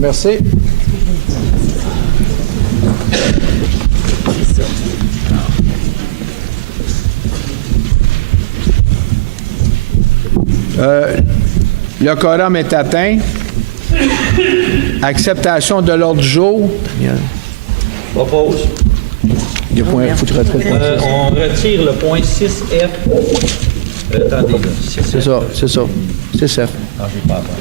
Merci. Le quorum est atteint. Acceptation de l'ordre du jour. Propose. Il y a point, faut que tu retires le point 6. On retire le point 6F. Attendez, là. C'est ça. C'est ça. Non, j'ai pas à faire.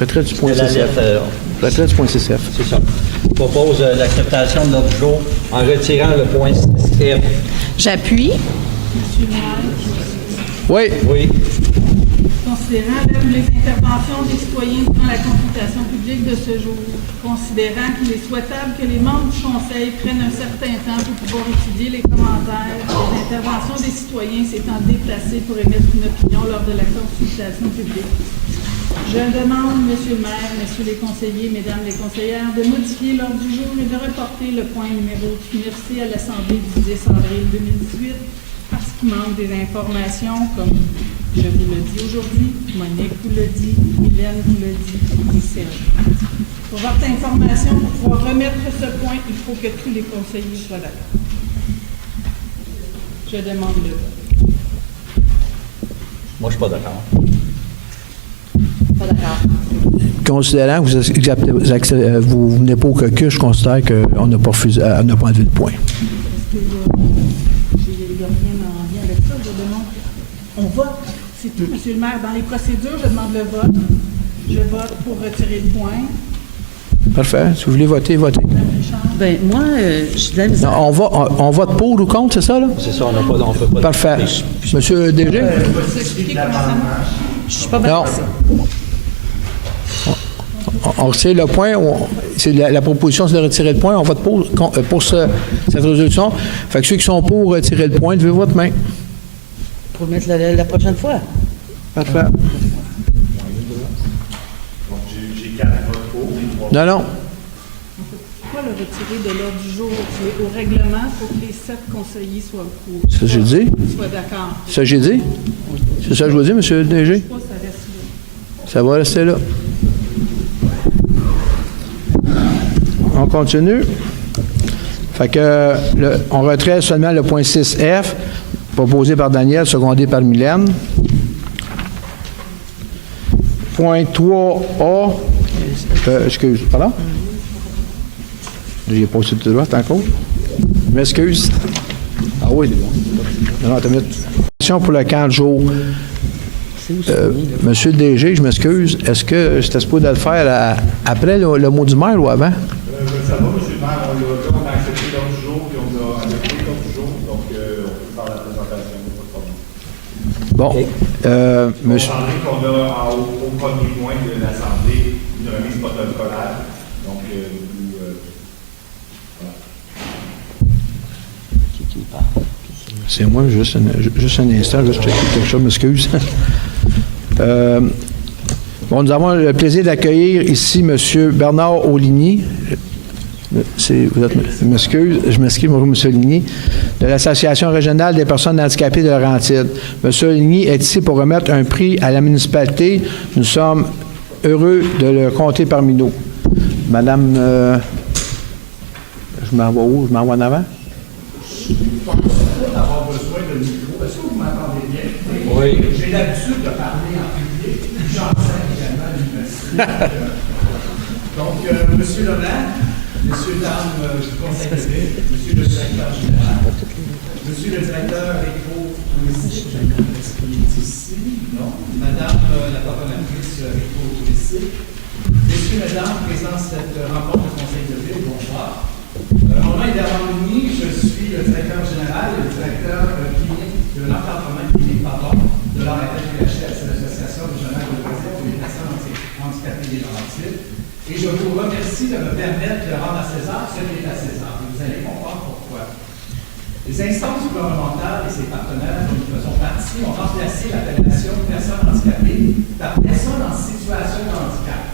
Retrait du point C'est la 6F. lettre. Retrait du point 6F. C'est ça. Je propose l'acceptation de l'ordre du jour en retirant le point 6F. J'appuie. Oui. Oui. Considérant les interventions des citoyens durant la consultation publique de ce jour, considérant qu'il est souhaitable que les membres du Conseil prennent un certain temps pour pouvoir étudier les commentaires des interventions des citoyens s'étant déplacés pour émettre une opinion lors de la consultation publique, je demande, Monsieur le maire, Messieurs les conseillers, Mesdames les conseillères, de modifier l'ordre du jour et de reporter le point numéro versé à l'Assemblée du 10 avril 2018 parce qu'il manque des informations comme je vous le dis aujourd'hui, Monique vous le dit, Hélène vous le dit et Serge. Pour votre information, pour pouvoir remettre ce point, il faut que tous les conseillers soient d'accord. Je demande le vote. Moi, je suis pas d'accord. Pas d'accord. Considérant que vous venez pas au caucus, je considère qu'on n'a pas refusé, on n'a pas enlevé le point. Est-ce que j'ai rien en lien avec ça? Je demande. On vote. C'est tout, Monsieur le maire. Dans les procédures, je demande le vote. Je vote pour retirer le point. Parfait. Si vous voulez voter, votez. Ben moi, je de la misère. Non, on vote pour ou contre, c'est ça, là? C'est ça, on peut pas. Parfait. Monsieur DG? Vous expliquer comment ça marche? Je suis pas Non. balancée. On retire le point. C'est la proposition, c'est de retirer le point. On vote pour cette résolution. Fait que ceux qui sont pour retirer le point, levez votre main. Pour le mettre la prochaine fois. Parfait. Donc, j'ai 4 votes pour et 3 Non. Pourquoi le retirer de l'ordre du jour au règlement pour que les 7 conseillers soient C'est ça que j'ai dit. soient d'accord? C'est ça que j'ai dit. C'est ça que je vous dis, monsieur le DG. Pourquoi ça reste là? Ça va rester là. On continue. Fait que on retrait seulement le point 6F, proposé par Daniel, secondé par Mylène. Point 3A. Excuse, pardon? J'ai pas aussi de droite encore. Je m'excuse. Ah oui. Non, t'as mis pour le camp de jour. Monsieur le DG, je m'excuse. Est-ce que c'était supposé de le faire après le mot du maire ou avant? Ça va, monsieur le maire, on a accepté l'ordre du jour, puis on a adopté l'ordre du jour, donc on peut faire la présentation, pas de problème. Bon. Monsieur. On parlait qu'on a au premier point de l'Assemblée une remise protocolaire, donc voilà. C'est moi, juste un instant, juste checker quelque chose, m'excuse. Bon, nous avons le plaisir d'accueillir ici M. Bernard Auligny. Je m'excuse, bonjour M. Ligny, de l'Association régionale des personnes handicapées de Laurentides. M. Ligny est ici pour remettre un prix à la municipalité. Nous sommes heureux de le compter parmi nous. Madame, je m'envoie où? Je m'envoie en avant? Avoir besoin de micro. Est-ce que vous m'entendez bien? Oui. J'ai l'habitude de parler en public, j'enseigne également à l'université. Donc, monsieur le maire, messieurs, dames du conseil de ville, monsieur le directeur général, monsieur le directeur éco-touristique, qui est ici, non? Madame la coordonnatrice éco-touristique, messieurs, mesdames, présents à cette rencontre du conseil de ville, bonsoir. Mon nom est Bernard Ligny, je suis le directeur général et le directeur clinique de l'encadrement clinique, de l'ARFPHS, l'Association régionale de loisirs pour les personnes handicapées des Laurentides. Et je vous remercie de me permettre de rendre à César ce qui est à César. Et vous allez comprendre pourquoi. Les instances gouvernementales et ses partenaires dont nous faisons partie ont remplacé l'appellation personne handicapée par personne en situation de handicap.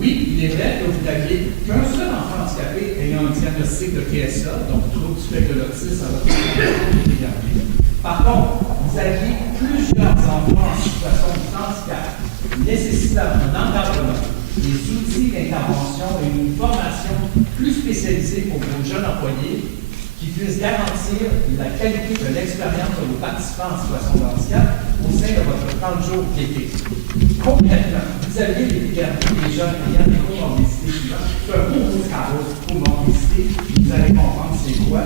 Oui, il est vrai que vous n'aviez qu'un seul enfant handicapé ayant un diagnostic de TSA, donc trouble du spectre de l'autisme à votre Par contre, vous aviez plusieurs enfants en situation de handicap, nécessitant un encadrement, des outils d'intervention et une formation plus spécialisée pour vos jeunes employés qui puissent garantir la qualité de l'expérience de vos participants en situation de handicap au sein de votre 30 jours d'été. Concrètement, vous aviez régulièrement des jeunes ayant des comorbidités suivantes. C'est un beau mot comorbidité, vous allez comprendre c'est quoi.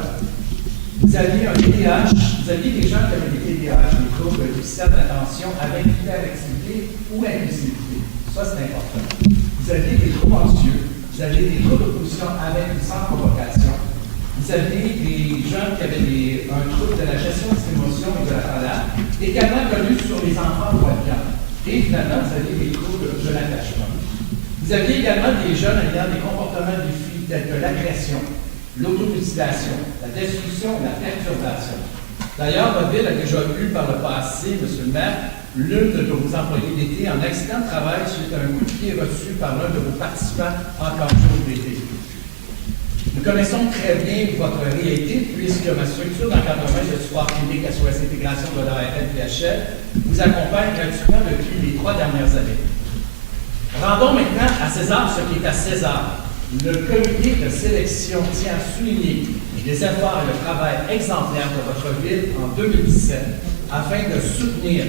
Vous aviez un TDAH, vous aviez des gens qui avaient des TDAH, des troubles de déficit d'attention avec hyperactivité ou impulsivité. Ça, c'est important. Vous aviez des troubles anxieux, vous aviez des troubles d'opposition avec ou sans provocation. Vous aviez des gens qui avaient un trouble de la gestion des émotions et de la colère, également connu sur les enfants volcans. Et finalement, vous aviez des troubles de l'attachement. Vous aviez également des jeunes ayant des comportements difficiles tels que l'agression, l'automutilation, la destruction et la perturbation. D'ailleurs, votre ville a déjà eu par le passé, M. le maire, l'une de vos employés d'été en accident de travail suite à un coup de pied reçu par l'un de vos participants en 4 jours d'été. Nous connaissons très bien votre réalité puisque ma structure d'encadrement de support clinique SOS Intégration de l'ARN-PHL vous accompagne gratuitement depuis les 3 dernières années. Rendons maintenant à César ce qui est à César. Le comité de sélection tient à souligner les efforts et le travail exemplaire de votre ville en 2017 afin de soutenir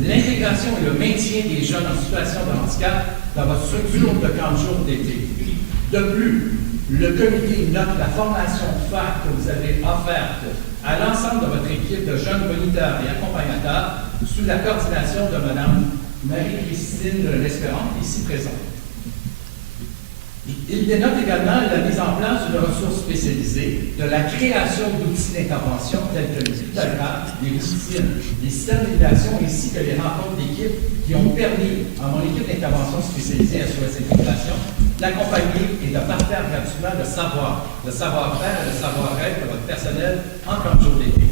l'intégration et le maintien des jeunes en situation de handicap dans votre structure de 40 jours d'été. De plus, le comité note la formation phare que vous avez offerte à l'ensemble de votre équipe de jeunes moniteurs et accompagnateurs sous la coordination de Mme Marie-Christine L'Espérance, ici présente. Il dénote également la mise en place d'une ressource spécialisée, de la création d'outils d'intervention tels que les pictogrammes, les routines, les systèmes d'évaluation ainsi que les rencontres d'équipe qui ont permis à mon équipe d'intervention spécialisée à SOS Intégration d'accompagner et de partager gratuitement le savoir-faire et le savoir-être de votre personnel en 30 jours d'été.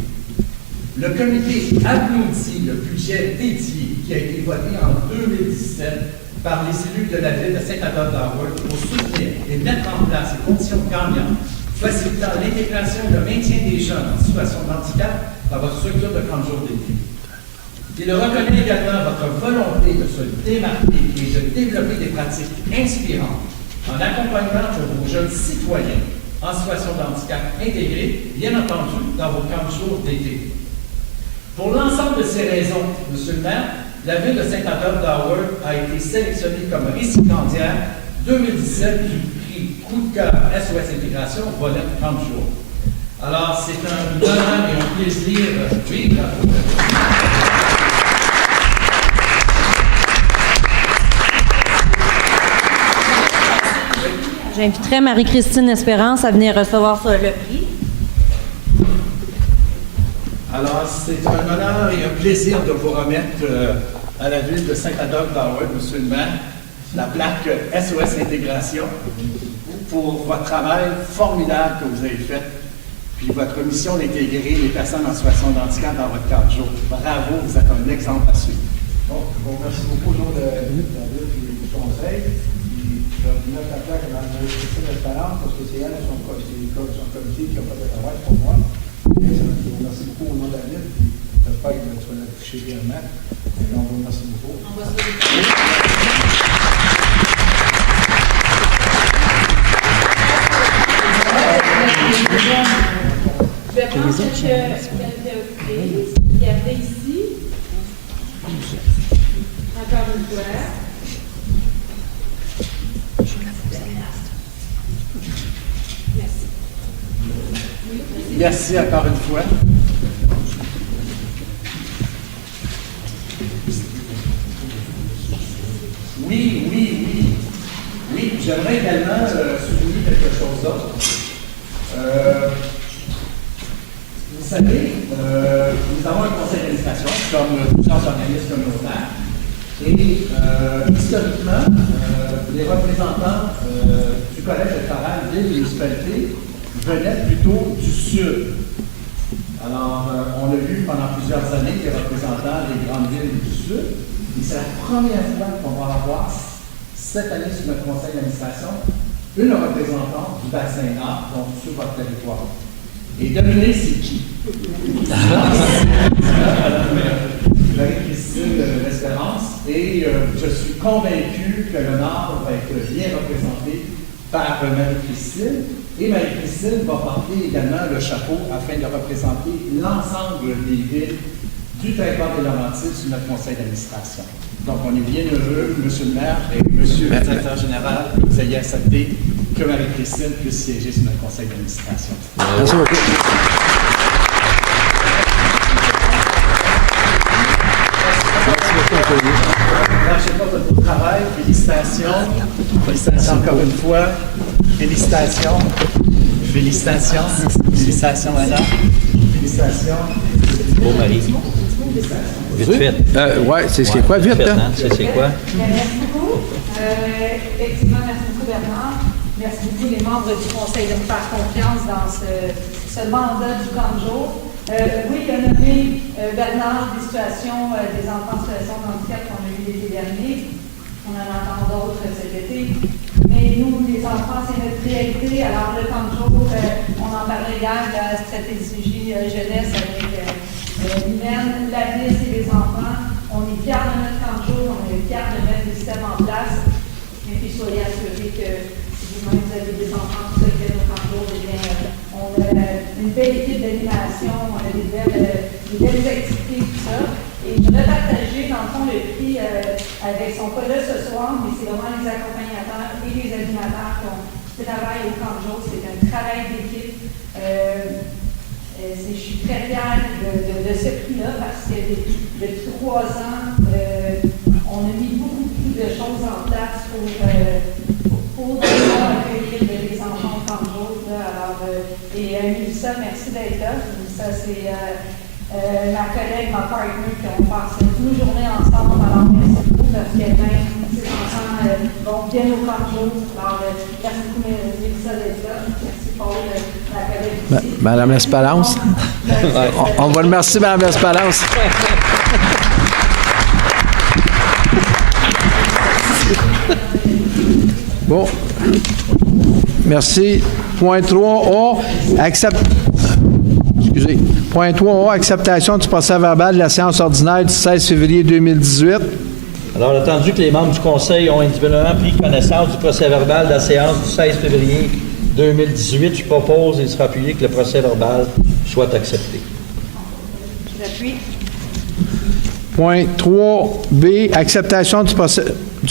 Le comité applaudit le budget dédié qui a été voté en 2017 par les élus de la ville de Saint-Adolphe-d'Arworth pour soutenir et mettre en place les conditions gagnantes, facilitant l'intégration et le maintien des jeunes en situation de handicap dans votre structure de 30 jours d'été. Il reconnaît également votre volonté de se démarquer et de développer des pratiques inspirantes en accompagnement de vos jeunes citoyens en situation de handicap intégrés, bien entendu, dans vos 40 jours d'été. Pour l'ensemble de ces raisons, M. le maire, la ville de Saint-Adolphe-d'Arworth a été sélectionnée comme récipiendaire 2017 du prix Coup de cœur SOS Intégration volet 30 jours. Alors, c'est un honneur et un plaisir. Oui, bravo. J'inviterai Marie-Christine Espérance à venir recevoir le prix. Alors, c'est un honneur et un plaisir de vous remettre à la ville de Saint-Adolphe-d'Arworth, M. le maire, la plaque SOS Intégration pour votre travail formidable que vous avez fait, puis votre mission d'intégrer les personnes en situation de handicap dans votre 4 jours. Bravo, vous êtes un exemple à suivre. Donc, merci beaucoup au nom de la ville et du conseil. Je vais mettre la plaque à Mme Christine Espérance parce que c'est elle et son comité qui a fait le travail pour moi. Merci beaucoup au nom de la ville. J'espère que tu vas la toucher réellement. On vous remercie beaucoup. On va se Je vais prendre quelques prises qui étaient ici. Encore une fois. Merci encore une fois. Oui, j'aimerais également souligner quelque chose d'autre. Vous savez, nous avons un conseil d'administration, comme plusieurs organismes communautaires, et historiquement, les représentants du Collège de travail ville et municipalité venaient plutôt du Sud. Alors, on l'a vu pendant plusieurs années, les représentants des grandes villes du Sud, et c'est la première fois qu'on va avoir, cette année sur notre conseil d'administration, une représentante du bassin Nord, donc sur votre territoire. Et devinez c'est qui? Marie-Christine L'Espérance et je suis convaincu que le Nord va être bien représenté par Marie-Christine. Et Marie-Christine va porter également le chapeau afin de représenter l'ensemble des villes du territoire des Laurentides sur notre conseil d'administration. Donc, on est bien heureux, M. le maire et M. le directeur général, que vous ayez accepté que Marie-Christine puisse siéger sur notre conseil d'administration. Merci beaucoup. Lâchez pas votre travail. Félicitations. Félicitations encore une fois. Félicitations. Félicitations. Félicitations, Anna. Félicitations. Beau mari. Vite fait. Oui, c'est ce qui est quoi, vite, là? Hein? C'est quoi? Merci beaucoup. Effectivement, merci beaucoup, Bernard. Merci beaucoup les membres du Conseil de me faire confiance dans ce mandat du camp de jour. Oui, il a nommé Bernard des situations des enfants en situation de handicap qu'on a eu l'été dernier. On en entend d'autres cet été. Mais nous, les enfants, c'est notre priorité. Alors, le camp de jour, on en parlait hier de la stratégie jeunesse avec l'humaine, la vie et les enfants. On est fiers de notre camp de jour, on est fiers de mettre des systèmes en place. Et puis, soyez assurés que si vous-même vous avez des enfants qui s'occupent de nos camps de jour, eh bien, on a une belle équipe d'animation, on a des belles activités, tout ça. Et je voudrais partager, dans le fond, le prix avec son pas là ce soir, mais c'est vraiment les accompagnateurs et les animateurs qui travaillent au camp de jour. C'est un travail d'équipe. Je suis très fière de ce prix-là parce que depuis 3 ans, on a mis beaucoup de choses en place pour accueillir les enfants au camp de jour. Alors, et Mélissa, merci d'être là. Mélissa, c'est ma collègue, ma partner, qui on passe nos journées ensemble. Alors, merci beaucoup parce qu'elle-même, ses enfants vont bien au camp de jour. Alors, merci beaucoup, Mélissa, d'être là. Merci, Paul, ma collègue aussi. Madame L'Espérance. On va remercier Madame L'Espérance. Bon. Merci. Point 3A. Excusez. Point 3A. Acceptation du procès-verbal de la séance ordinaire du 16 février 2018. Alors, attendu que les membres du Conseil ont individuellement pris connaissance du procès-verbal de la séance du 16 février 2018, je propose, et il sera appuyé, que le procès-verbal soit accepté. J'appuie. Point 3B. Acceptation du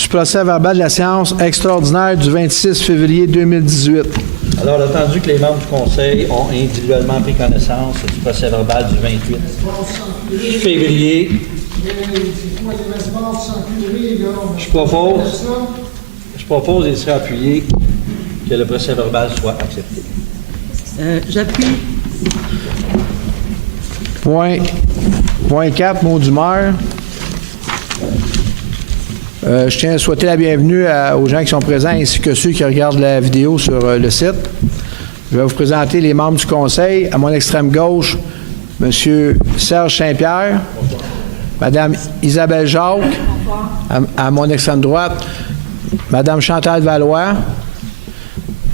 procès-verbal de la séance extraordinaire du 26 février 2018. Alors, attendu que les membres du Conseil ont individuellement pris connaissance du procès-verbal du 28 février, je propose, et il sera appuyé, que le procès-verbal soit accepté. J'appuie. Point 4, mot d'humeur. Je tiens à souhaiter la bienvenue aux gens qui sont présents ainsi que ceux qui regardent la vidéo sur le site. Je vais vous présenter les membres du Conseil. À mon extrême gauche, M. Serge Saint-Pierre, Mme Isabelle Jacques, à mon extrême droite, Mme Chantal Valois,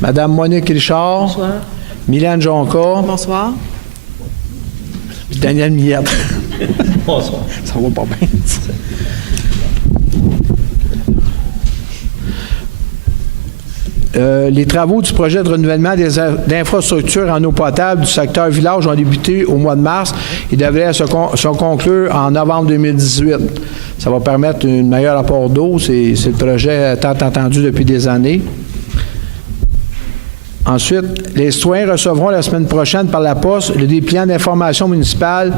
Mme Monique Richard, Bonsoir. Mylène Jonca, Bonsoir. puis Daniel Millette. Bonsoir. Ça va pas bien. Les travaux du projet de renouvellement d'infrastructures en eau potable du secteur village ont débuté au mois de mars et devraient se conclure en novembre 2018. Ça va permettre un meilleur apport d'eau. C'est le projet tant attendu depuis des années. Ensuite, les citoyens recevront la semaine prochaine par la poste le dépliant d'information municipale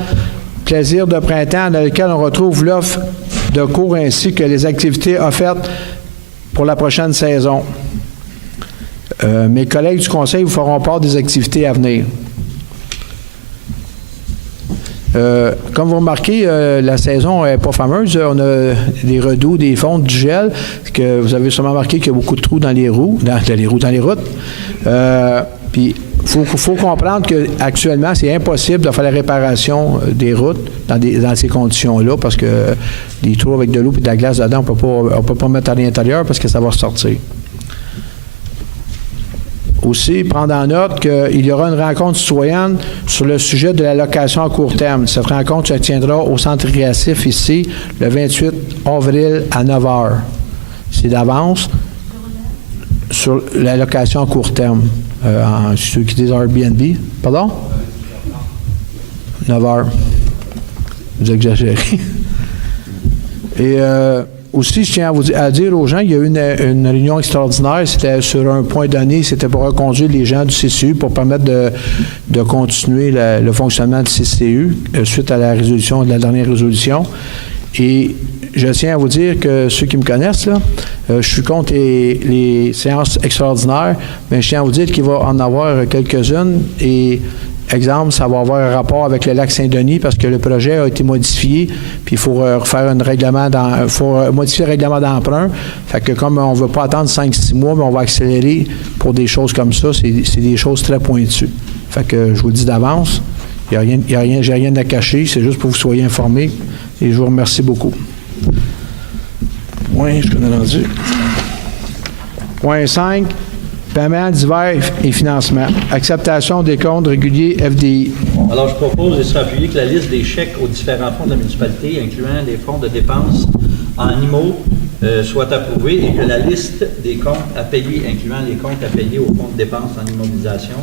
Plaisir de printemps dans lequel on retrouve l'offre de cours ainsi que les activités offertes pour la prochaine saison. Mes collègues du Conseil vous feront part des activités à venir. Comme vous remarquez, la saison n'est pas fameuse. On a des redoux, des fonds, du gel. Que vous avez sûrement remarqué qu'il y a beaucoup de trous dans les roues, dans les routes. Puis, il faut comprendre qu'actuellement, c'est impossible de faire la réparation des routes dans ces conditions-là parce que des trous avec de l'eau et de la glace dedans, on ne peut pas mettre à l'intérieur parce que ça va sortir. Aussi, prendre en note qu'il y aura une rencontre citoyenne sur le sujet de la location à court terme. Cette rencontre se tiendra au centre récréatif ici, le 28 avril à 9 h. C'est d'avance sur la location à court terme. Ceux qui disent Airbnb. Pardon? 9 h. Vous exagérez. Et aussi, je tiens à dire aux gens, il y a eu une réunion extraordinaire. C'était sur un point donné. C'était pour reconduire les gens du CCU pour permettre de continuer le fonctionnement du CCU suite à la dernière résolution. Et je tiens à vous dire que ceux qui me connaissent, là, je suis contre les séances extraordinaires, mais je tiens à vous dire qu'il va en avoir quelques-unes. Et exemple, ça va avoir un rapport avec le lac Saint-Denis parce que le projet a été modifié, puis il faut refaire modifier le règlement d'emprunt. Fait que comme on ne veut pas attendre 5-6 mois, mais on va accélérer pour des choses comme ça. C'est des choses très pointues. Fait que je vous le dis d'avance, j'ai rien à cacher, c'est juste pour que vous soyez informés. Et je vous remercie beaucoup. Point, je connais rendu. Point 5. Paiement divers et financement. Acceptation des comptes réguliers FDI. Alors, je propose de s'appuyer que la liste des chèques aux différents fonds de la municipalité, incluant les fonds de dépenses en IMO, soit approuvée et que la liste des comptes à payer, incluant les comptes à payer aux fonds de dépenses en immobilisation,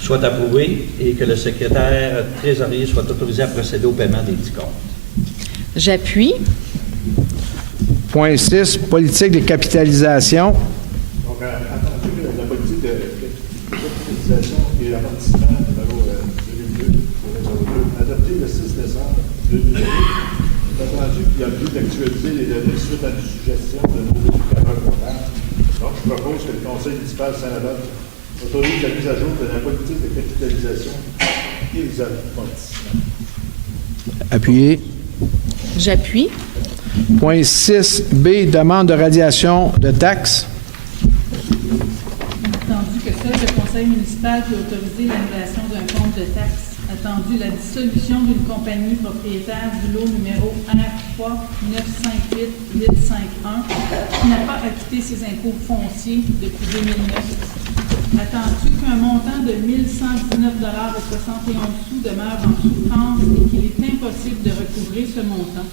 soit approuvée et que le secrétaire trésorier soit autorisé à procéder au paiement des dits comptes. J'appuie. Point 6. Politique de capitalisation. Donc, attendu que la politique de capitalisation et l'amortissement numéro 2002 adopté le 6 décembre 2002, c'est attendu qu'il y a le but d'actualiser les données suite à une suggestion de nos vérificateurs comptables. Donc, je propose que le Conseil municipal de Saint-Adolphe autorise la mise à jour de la politique de capitalisation et les amortissements. Appuyez. J'appuie. Point 6B. Demande de radiation de taxes. Attendu que seul le conseil municipal peut autoriser l'annulation d'un compte de taxes. Attendu la dissolution d'une compagnie propriétaire du lot numéro R3958851 qui n'a pas acquitté ses impôts fonciers depuis 2009. Attendu qu'un montant de 1 119,71 demeure en souffrance et qu'il est impossible de recouvrer ce montant.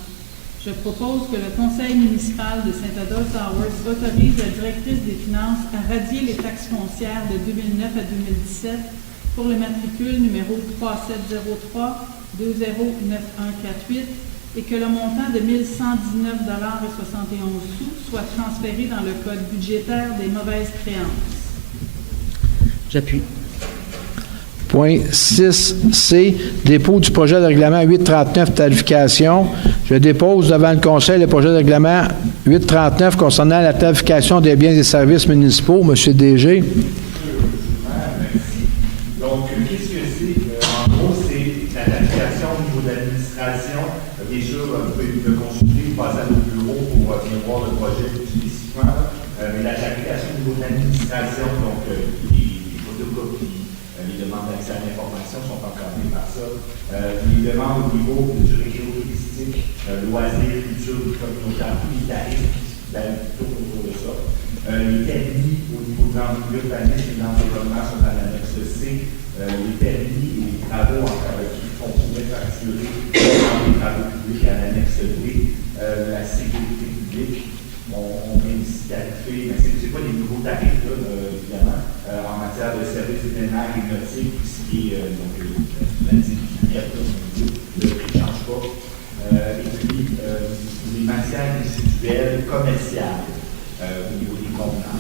Je propose que le conseil municipal de Saint-Adolphe Towers autorise la directrice des finances à radier les taxes foncières de 2009 à 2017 pour le matricule numéro 3703-209148 et que le montant de 1 119,71 soit transféré dans le code budgétaire des mauvaises créances. J'appuie. Point 6C. Dépôt du projet de règlement 839 tarification. Je dépose devant le Conseil le projet de règlement 839 concernant la tarification des biens et services municipaux. Monsieur DG. Donc, qu'est-ce que c'est? En gros, c'est la tarification au niveau de l'administration. Bien sûr, vous pouvez me consulter, vous passez à nos bureaux pour venir voir le projet plus spécifiquement. Mais la tarification au niveau de l'administration, donc les photocopies, les demandes d'accès à l'information sont encadrées par ça. Les demandes au niveau du réseau touristique, loisirs, culture, communautaire, tous les tarifs qui autour de ça. Les permis au niveau de l'urbanisme et de l'environnement sont dans l'annexe C. Les permis et les travaux en qu'on pourrait facturer dans les travaux publics à l'annexe D. La sécurité publique, on vient ici tarifer, mais ce n'est pas des nouveaux tarifs, là, évidemment, en matière de services vétérinaires et nautiques, ce qui est l'activité, le prix ne change pas. Et puis, les matières résiduelles commerciales au niveau des contenants.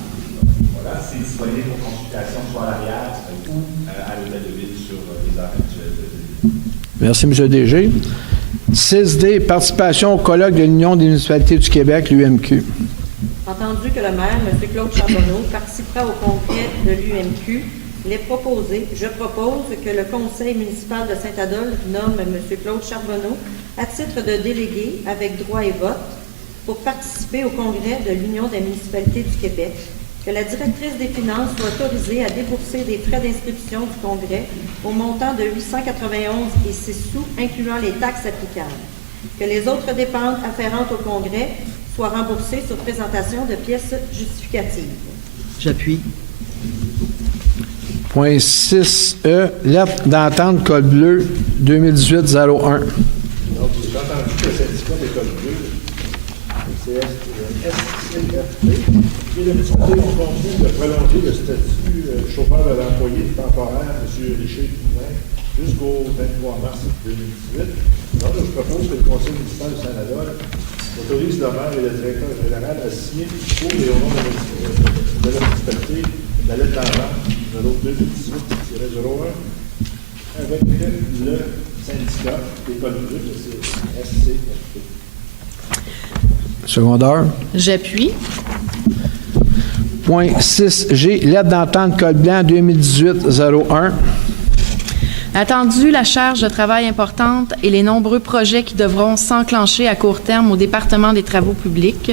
Voilà, c'est disponible pour consultation soit à l'arrière ou à l'hôtel de ville sur les heures actuelles de ville. Merci, M. DG. 6D. Participation au colloque de l'Union des municipalités du Québec, l'UMQ. Entendu que le maire, M. Claude Charbonneau, participera au congrès de l'UMQ, je propose que le conseil municipal de Saint-Adolphe nomme M. Claude Charbonneau à titre de délégué avec droit et vote pour participer au congrès de l'Union des municipalités du Québec, que la directrice des finances soit autorisée à débourser des frais d'inscription du congrès au montant de 891,06 sous, incluant les taxes applicables, que les autres dépenses afférentes au congrès soient remboursées sur présentation de pièces justificatives. J'appuie. Point 6E, lettre d'entente Col Bleu 2018-01. Donc, j'ai entendu que le syndicat d'École Bleue, le SCFP, et le municipalité ont convenu de prolonger le statut chauffeur de l'employé temporaire, M. Richer-Poulin, jusqu'au 23 mars 2018. Donc, je propose que le conseil municipal de Saint-Adolphe autorise le maire et le directeur général à signer pour et au nom de la municipalité la lettre d'entente numéro 2018-01 avec le syndicat d'École Bleue, le SCFP. Secondaire. J'appuie. Point 6G, lettre d'entente Col Blanc 2018-01. Attendu la charge de travail importante et les nombreux projets qui devront s'enclencher à court terme au département des travaux publics,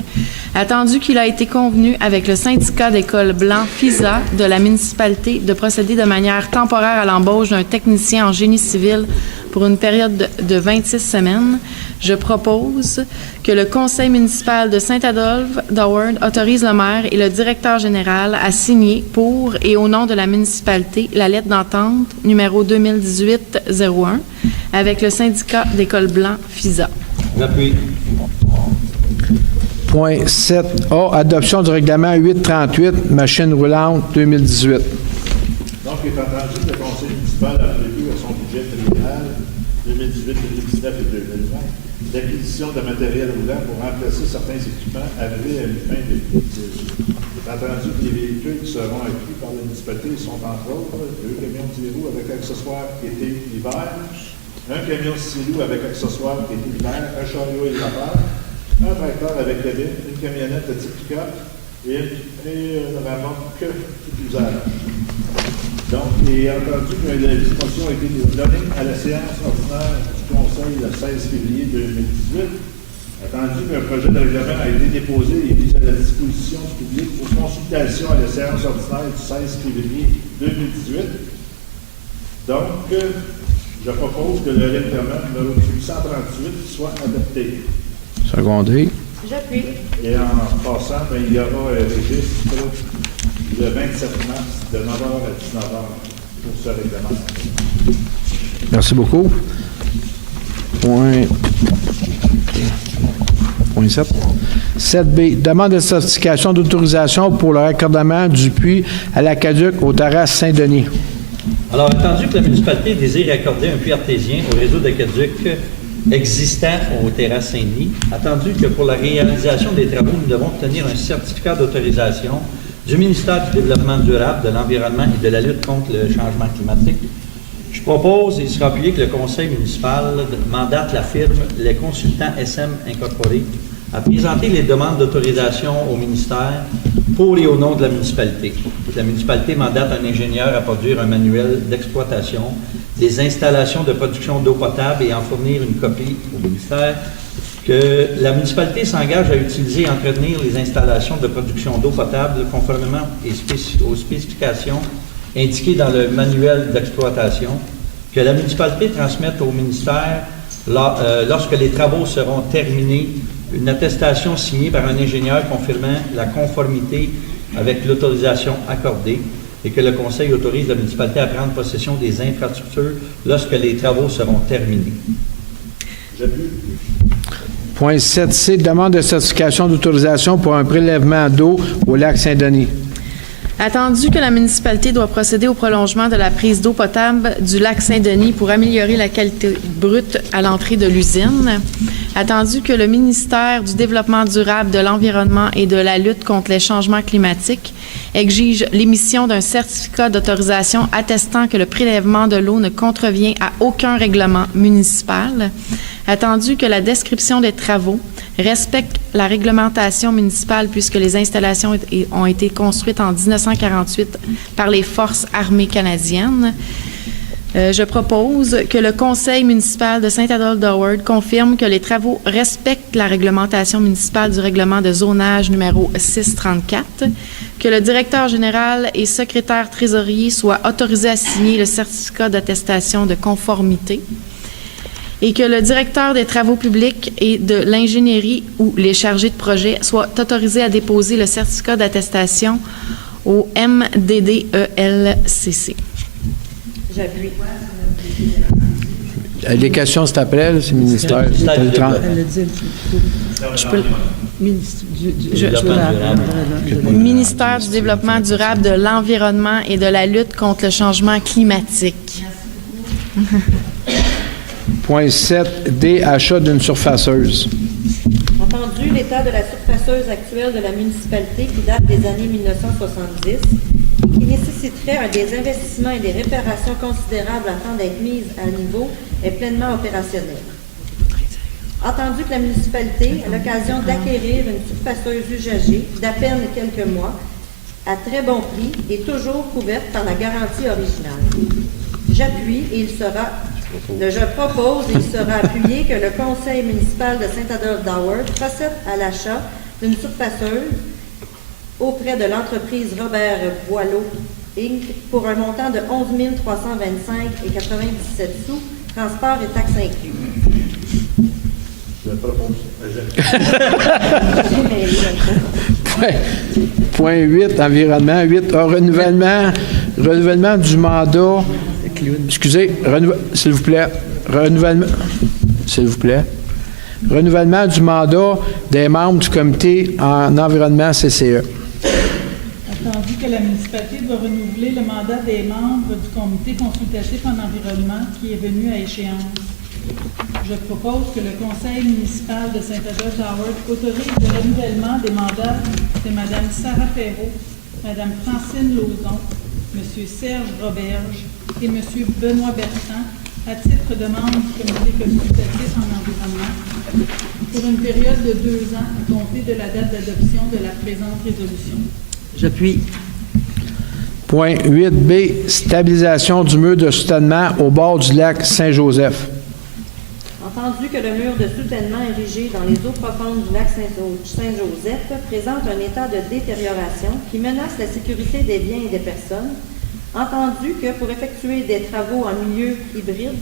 attendu qu'il a été convenu avec le syndicat d'école blanc FISA de la municipalité de procéder de manière temporaire à l'embauche d'un technicien en génie civil pour une période de 26 semaines, je propose que le conseil municipal de Saint-Adolphe d'Howard autorise le maire et le directeur général à signer pour et au nom de la municipalité la lettre d'entente numéro 2018-01 avec le syndicat d'école blanc FISA. J'appuie. Point 7A, adoption du règlement 838, machine roulante 2018. Donc, il est entendu que le conseil municipal a prévu à son budget fédéral 2018, 2019 et 2020 l'acquisition de matériel roulant pour remplacer certains équipements arrivés à une fin définitive. Il est entendu que les véhicules qui seront acquis par la municipalité sont entre autres 2 camions de 6 roues avec accessoires été-hiver, un camion de 6 roues avec accessoires été-hiver, un chariot élévateur, un tracteur avec cabine, une camionnette de type pick-up et une remorque d'usage. Donc, il est entendu que la disposition a été donnée à la séance ordinaire du Conseil le 16 février 2018. Attendu qu'un projet de règlement a été déposé et mis à la disposition du public pour consultation à la séance ordinaire du 16 février 2018. Donc, je propose que le règlement numéro 838 soit adopté. Secondé. J'appuie. Et en passant, il y aura un registre le 27 mars de 9h à 19h pour ce règlement. Merci beaucoup. Point 7. 7B, demande de certification d'autorisation pour le raccordement du puits à l'aqueduc aux terrasses Saint-Denis. Alors, attendu que la municipalité désire accorder un puits artésien au réseau d'aqueduc existant aux terrasses Saint-Denis, attendu que pour la réalisation des travaux, nous devons obtenir un certificat d'autorisation du ministère du Développement durable, de l'Environnement et de la lutte contre le changement climatique. Je propose, et il sera appuyé, que le conseil municipal mandate la firme Les Consultants SM Incorporés à présenter les demandes d'autorisation au ministère pour et au nom de la municipalité. La municipalité mandate un ingénieur à produire un manuel d'exploitation des installations de production d'eau potable et en fournir une copie au ministère, que la municipalité s'engage à utiliser et entretenir les installations de production d'eau potable conformément aux spécifications indiquées dans le manuel d'exploitation, que la municipalité transmette au ministère, lorsque les travaux seront terminés, une attestation signée par un ingénieur confirmant la conformité avec l'autorisation accordée et que le conseil autorise la municipalité à prendre possession des infrastructures lorsque les travaux seront terminés. J'appuie. Point 7C, demande de certification d'autorisation pour un prélèvement d'eau au lac Saint-Denis. Attendu que la municipalité doit procéder au prolongement de la prise d'eau potable du lac Saint-Denis pour améliorer la qualité brute à l'entrée de l'usine, attendu que le ministère du Développement durable, de l'Environnement et de la lutte contre les changements climatiques exige l'émission d'un certificat d'autorisation attestant que le prélèvement de l'eau ne contrevient à aucun règlement municipal, attendu que la description des travaux respecte la réglementation municipale puisque les installations ont été construites en 1948 par les Forces armées canadiennes. Je propose que le conseil municipal de Saint-Adolphe d'Howard confirme que les travaux respectent la réglementation municipale du règlement de zonage numéro 634, que le directeur général et secrétaire trésorier soient autorisés à signer le certificat d'attestation de conformité, et que le directeur des travaux publics et de l'ingénierie ou les chargés de projet soient autorisés à déposer le certificat d'attestation au MDDELCC. J'appuie. Les questions, c'est après, c'est le ministère. C'est le ministère du Elle a dit, Je peux- ministre du Développement durable. Ministère du Développement durable, de l'Environnement et de la lutte contre le changement climatique. Point 7D, achat d'une surfaceuse. Entendu, l'état de la surfaceuse actuelle de la municipalité qui date des années 1970 et qui nécessiterait des investissements et des réparations considérables afin d'être mise à niveau est pleinement opérationnel. Entendu que la municipalité a l'occasion d'acquérir une surfaceuse usagée d'à peine quelques mois à très bon prix et toujours couverte par la garantie originale. J'appuie et il sera je propose et il sera appuyé que le conseil municipal de Saint-Adolphe-d'Howard procède à l'achat d'une surfaceuse auprès de l'entreprise Robert Boileau, Inc. pour un montant de 11 325,97 sous, transport et taxes inclus. Je propose. Point 8, environnement. 8, renouvellement du mandat. Excusez, s'il vous plaît. Renouvellement du mandat des membres du comité en environnement CCE. Attendu que la municipalité doit renouveler le mandat des membres du comité consultatif en environnement qui est venu à échéance. Je propose que le conseil municipal de Saint-Adolphe-d'Howard autorise le renouvellement des mandats de Mme Sarah Perrault, Mme Francine Lauzon, M. Serge Roberge et M. Benoît Bertrand à titre de membre du comité consultatif en environnement pour une période de 2 ans à compter de la date d'adoption de la présente résolution. J'appuie. Point 8B, stabilisation du mur de soutènement au bord du lac Saint-Joseph. Entendu que le mur de soutènement érigé dans les eaux profondes du lac Saint-Joseph présente un état de détérioration qui menace la sécurité des biens et des personnes, entendu que pour effectuer des travaux en milieu hydrique,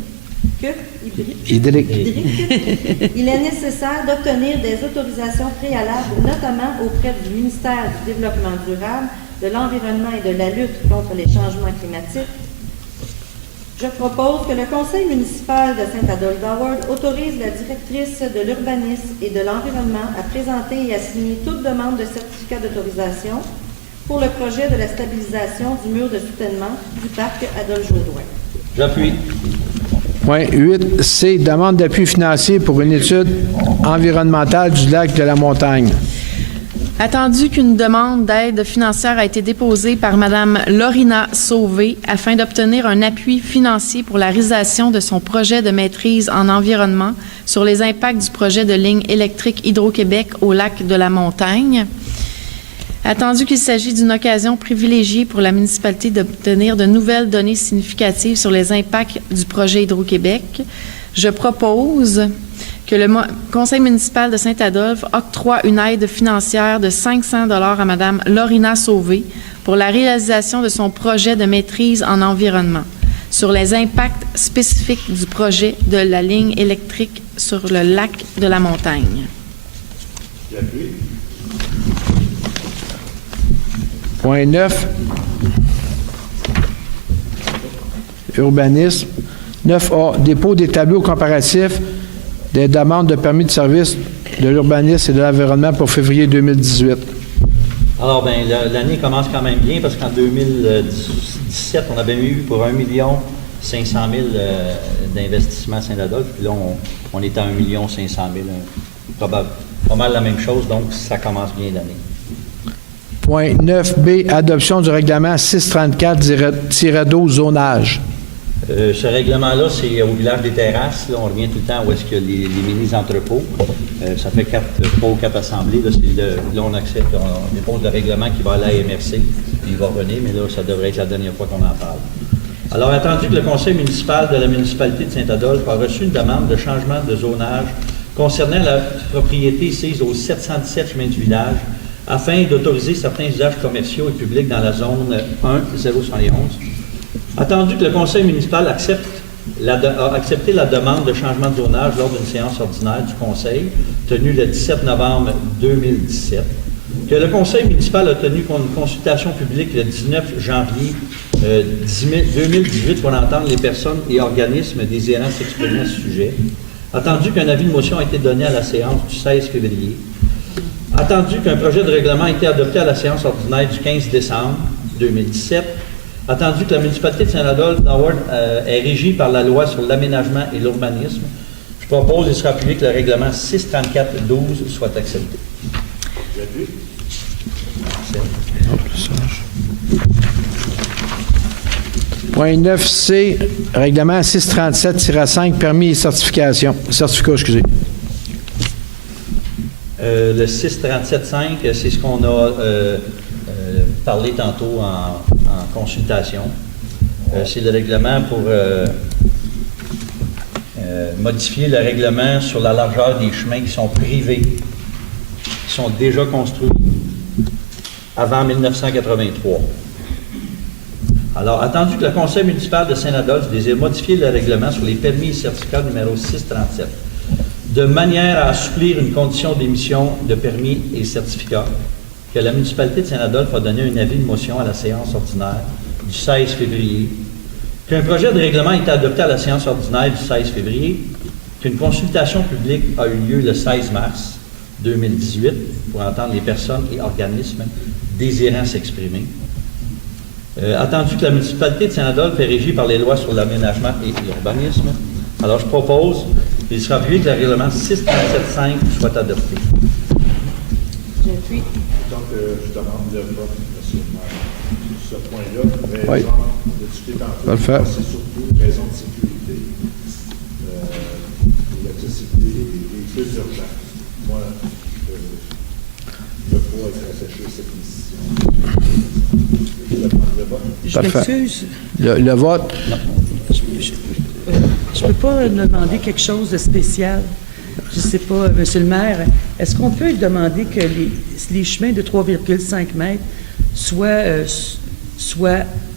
il est nécessaire d'obtenir des autorisations préalables, notamment auprès du ministère du Développement durable, de l'Environnement et de la lutte contre les changements climatiques. Je propose que le conseil municipal de Saint-Adolphe-d'Howard autorise la directrice de l'urbanisme et de l'environnement à présenter et à signer toute demande de certificat d'autorisation pour le projet de la stabilisation du mur de soutènement du parc Adolphe-Jodoin. J'appuie. Point 8C, demande d'appui financier pour une étude environnementale du lac de la Montagne. Attendu qu'une demande d'aide financière a été déposée par Mme Lorina Sauvé afin d'obtenir un appui financier pour la réalisation de son projet de maîtrise en environnement sur les impacts du projet de ligne électrique Hydro-Québec au lac de la Montagne. Attendu qu'il s'agit d'une occasion privilégiée pour la municipalité d'obtenir de nouvelles données significatives sur les impacts du projet Hydro-Québec, je propose que le conseil municipal de Saint-Adolphe octroie une aide financière de 500 $ à Mme Lorina Sauvé pour la réalisation de son projet de maîtrise en environnement sur les impacts spécifiques du projet de la ligne électrique sur le lac de la Montagne. J'appuie. Point 9, urbanisme. 9A, dépôt des tableaux comparatifs des demandes de permis de service de l'urbanisme et de l'environnement pour février 2018. Alors, bien, l'année commence quand même bien parce qu'en 2017, on avait eu pour 1 500 000 d'investissement à Saint-Adolphe. Puis là, on est à 1 500 000. Pas mal la même chose, donc ça commence bien l'année. Point 9B, adoption du règlement 634-12 zonage. Ce règlement-là, c'est au village des Terrasses. Là, on revient tout le temps où est-ce qu'il y a les mini-entrepôts. Ça fait 3 ou 4 assemblées. Là, on accepte, on dépose le règlement qui va à la MRC, puis il va revenir, mais là, ça devrait être la dernière fois qu'on en parle. Alors, attendu que le conseil municipal de la municipalité de Saint-Adolphe a reçu une demande de changement de zonage concernant la propriété sise au 717 chemin du village, afin d'autoriser certains usages commerciaux et publics dans la zone 1-071. Attendu que le conseil municipal a accepté la demande de changement de zonage lors d'une séance ordinaire du conseil tenue le 17 novembre 2017, que que le conseil municipal a tenu une consultation publique le 19 janvier 2018 pour entendre les personnes et organismes désirant s'exprimer à ce sujet. Attendu qu'un avis de motion a été donné à la séance du 16 février. Attendu qu'un projet de règlement a été adopté à la séance ordinaire du 15 décembre 2017. Attendu que la municipalité de Saint-Adolphe est régie par la loi sur l'aménagement et l'urbanisme, je propose et sera appuyé que le règlement 634-12 soit accepté. Point 9C, règlement 637-5, permis et certification. Certificat, excusez. Le 637.5, c'est ce qu'on a parlé tantôt en consultation. C'est le règlement pour modifier le règlement sur la largeur des chemins qui sont privés, qui sont déjà construits avant 1983. Alors, attendu que le conseil municipal de Saint-Adolphe désire modifier le règlement sur les permis et certificats numéro 637, de manière à assouplir une condition d'émission de permis et certificats, que la municipalité de Saint-Adolphe a donné un avis de motion à la séance ordinaire du 16 février, qu'un projet de règlement a été adopté à la séance ordinaire du 16 février, qu'une consultation publique a eu lieu le 16 mars 2018 pour entendre les personnes et organismes désirant s'exprimer. Attendu que la municipalité de Saint-Adolphe est régie par les lois sur l'aménagement et l'urbanisme, alors je propose qu'il sera appuyé que le règlement 637.5 soit adopté. J'appuie. Donc, je demande le vote, M. le maire, sur ce point-là. Oui. Raison de discuter tantôt. Parfait. C'est surtout une raison de sécurité et l'accessibilité des plus urgents. Moi, je pourrais être asséché cette décision. Je demande le vote. Je Parfait. m'excuse. Le vote, Je ne peux pas demander quelque chose de spécial. Je ne sais pas, Monsieur le maire, est-ce qu'on peut demander que les chemins de 3,5 mètres soient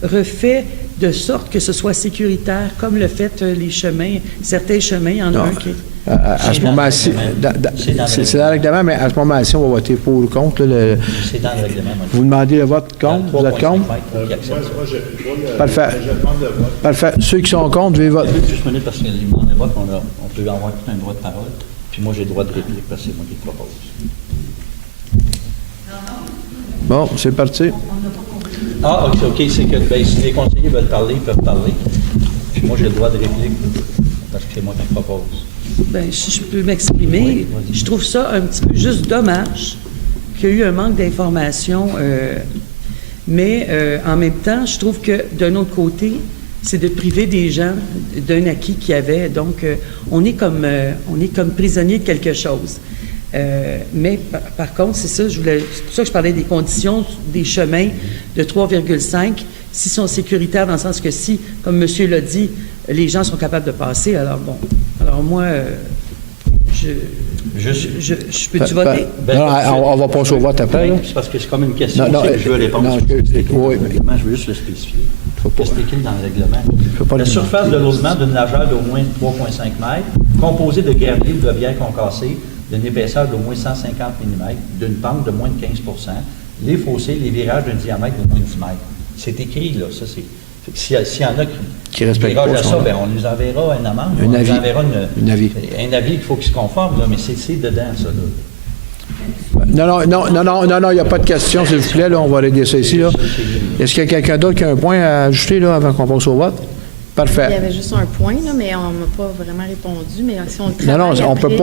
refaits de sorte que ce soit sécuritaire, comme le fait les chemins, certains chemins, il y en a un qui est... à ce moment-ci, c'est dans le règlement, mais à ce moment-ci, on va voter pour ou contre. C'est dans le règlement. moi. Vous demandez le vote contre? Vous êtes contre? Moi, j'appuie pas. Parfait. Je demande le vote. Parfait. Ceux qui sont contre, veuillez voter. Juste une minute parce qu'il y a le vote, on peut avoir tout un droit de parole. Puis moi, j'ai le droit de réplique parce que c'est moi qui le propose. Bon, c'est parti. Ah, OK, c'est que si les conseillers veulent parler, ils peuvent parler. Puis moi, j'ai le droit de réplique parce que c'est moi qui le propose. Ben, si je peux m'exprimer, Oui, vas-y. je trouve ça un petit peu juste dommage qu'il y ait eu un manque d'informations, mais en même temps, je trouve que d'un autre côté, c'est de priver des gens d'un acquis qu'ils avaient. Donc, on est comme prisonnier de quelque chose. Mais par contre, c'est ça, c'est pour ça que je parlais des conditions des chemins de 3,5, s'ils sont sécuritaires dans le sens que si, comme monsieur l'a dit, les gens sont capables de passer, alors bon. Alors moi, je peux-tu voter? Non, on va passer au vote après. là. C'est parce que c'est comme une question Non, que je veux répondre. non, C'est écrit dans oui. le règlement, je veux juste le spécifier. Faut pas. C'est écrit dans le règlement. Faut pas La le- surface de logement d'une largeur d'au moins 3,5 mètres, composée de gravier ou de bière concassée, d'une épaisseur d'au moins 150 mm, d'une pente de moins de 15 les fossés, les virages d'un diamètre d'au moins 10 mètres. C'est écrit, là, ça c'est... fait que s'il y en a Qui respectent dérogent pas à son- ça, ben, on nous enverra un amende. Un on avis. nous enverra Un avis. un avis qu'il faut qu'il se conforme, là, mais c'est dedans, ça, là. Non, il n'y a pas de question, s'il vous plaît. Là, on va régler ça ici. Là. Est-ce qu'il y a quelqu'un d'autre qui a un point à ajouter là, avant qu'on passe au vote? Il y Parfait. avait juste un point, là, mais on ne m'a pas vraiment répondu. Mais si on le Non, travaille on peut après-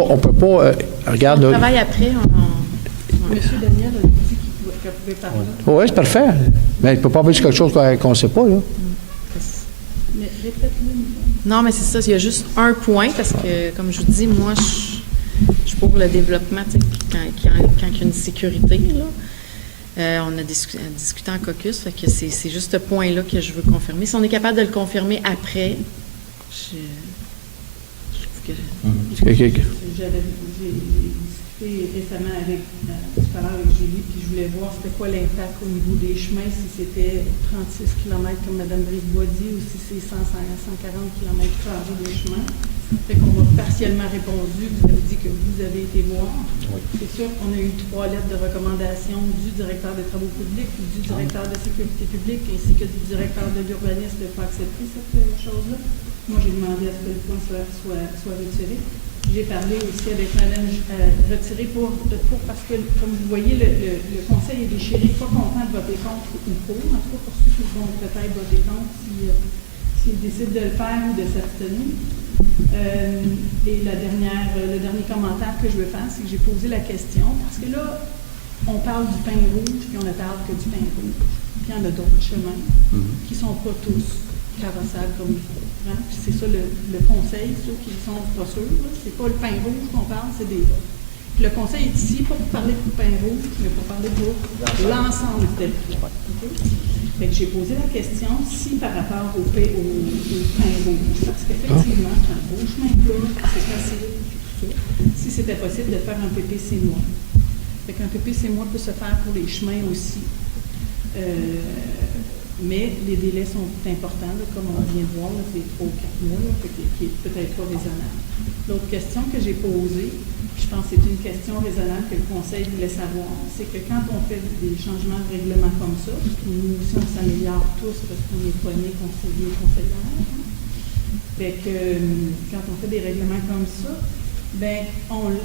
pas. Regarde, Si on là. travaille après, Monsieur Daniel a dit qu'elle pouvait parler. Oui, c'est parfait. Mais il ne peut pas dire quelque chose qu'on ne sait pas, là. Mais répète-le. Non, mais c'est ça, il y a juste un point, parce que, comme je vous dis, moi, je suis pour le développement, tu sais, quand il y a une sécurité, là. On a discuté en caucus, fait que c'est juste ce point-là que je veux confirmer. Si on est capable de le confirmer après, je trouve que... J'ai discuté récemment tout à l'heure avec Julie, puis je voulais voir c'était quoi l'impact au niveau des chemins, si c'était 36 km comme Mme Brisebois dit, ou si c'est 140 km des chemins. Fait qu'on m'a partiellement répondu, vous avez dit que vous avez été voir. Oui. C'est sûr qu'on a eu 3 lettres de recommandation du directeur des travaux publics, du directeur de sécurité publique, ainsi que du directeur de l'urbanisme de ne pas accepter cette chose-là. Moi, j'ai demandé à ce que le point soit retiré. J'ai parlé aussi avec Mme retiré parce que, comme vous voyez, le conseil est déchiré, pas content de voter contre ou pour, en tout cas pour ceux qui vont peut-être voter contre s'ils décident de le faire ou de s'abstenir. Et le dernier commentaire que je veux faire, c'est que j'ai posé la question, parce que là, on parle du pain rouge, puis on ne parle que du pain rouge. Puis il y en a d'autres chemins qui ne sont pas tous carrossables comme il faut. Hein? Puis c'est ça le conseil, ceux qui ne sont pas sûrs, c'est pas le pain rouge qu'on parle, c'est des autres. Puis le conseil est ici, pas pour parler du pain rouge, mais pour parler de l'ensemble du territoire. Okay? Fait que j'ai posé la question si par rapport au pain rouge, parce qu'effectivement, c'est un beau chemin plat, c'est facile, tout ça, si c'était possible de faire un PPC mois. Fait qu'un PPC mois peut se faire pour les chemins aussi. Mais les délais sont importants, là, comme on vient de voir, là, c'est 3 ou 4 mois, là, qui est peut-être pas raisonnable. L'autre question que j'ai posée, je pense que c'est une question raisonnable que le Conseil voulait savoir, c'est que quand on fait des changements de règlement comme ça, puis nous aussi on s'améliore tous parce qu'on est poignés, conseillers, conseillères, hein, fait que quand on fait des règlements comme ça, ben on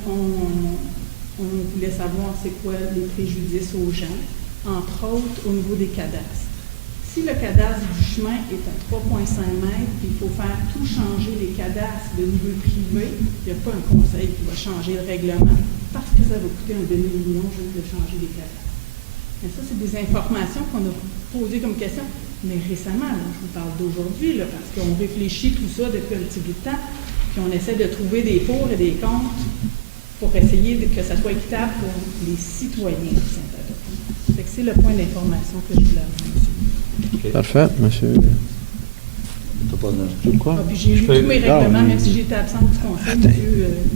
voulait savoir c'est quoi les préjudices aux gens, entre autres au niveau des cadastres. Si le cadastre du chemin est à 3,5 mètres, puis il faut faire tout changer les cadastres de niveau privé, il n'y a pas un conseil qui va changer le règlement parce que ça va coûter un demi-million juste de changer les cadastres. Mais ça, c'est des informations qu'on a posées comme question, mais récemment, là, je vous parle d'aujourd'hui, là, parce qu'on réfléchit tout ça depuis un petit bout de temps, puis on essaie de trouver des pour et des contre pour essayer que ça soit équitable pour les citoyens de Saint-Adolphe. Fait que c'est le point d'information que je voulais avoir, monsieur. Okay. Parfait, monsieur. Puis j'ai lu tous mes règlements, même si j'étais absente du conseil.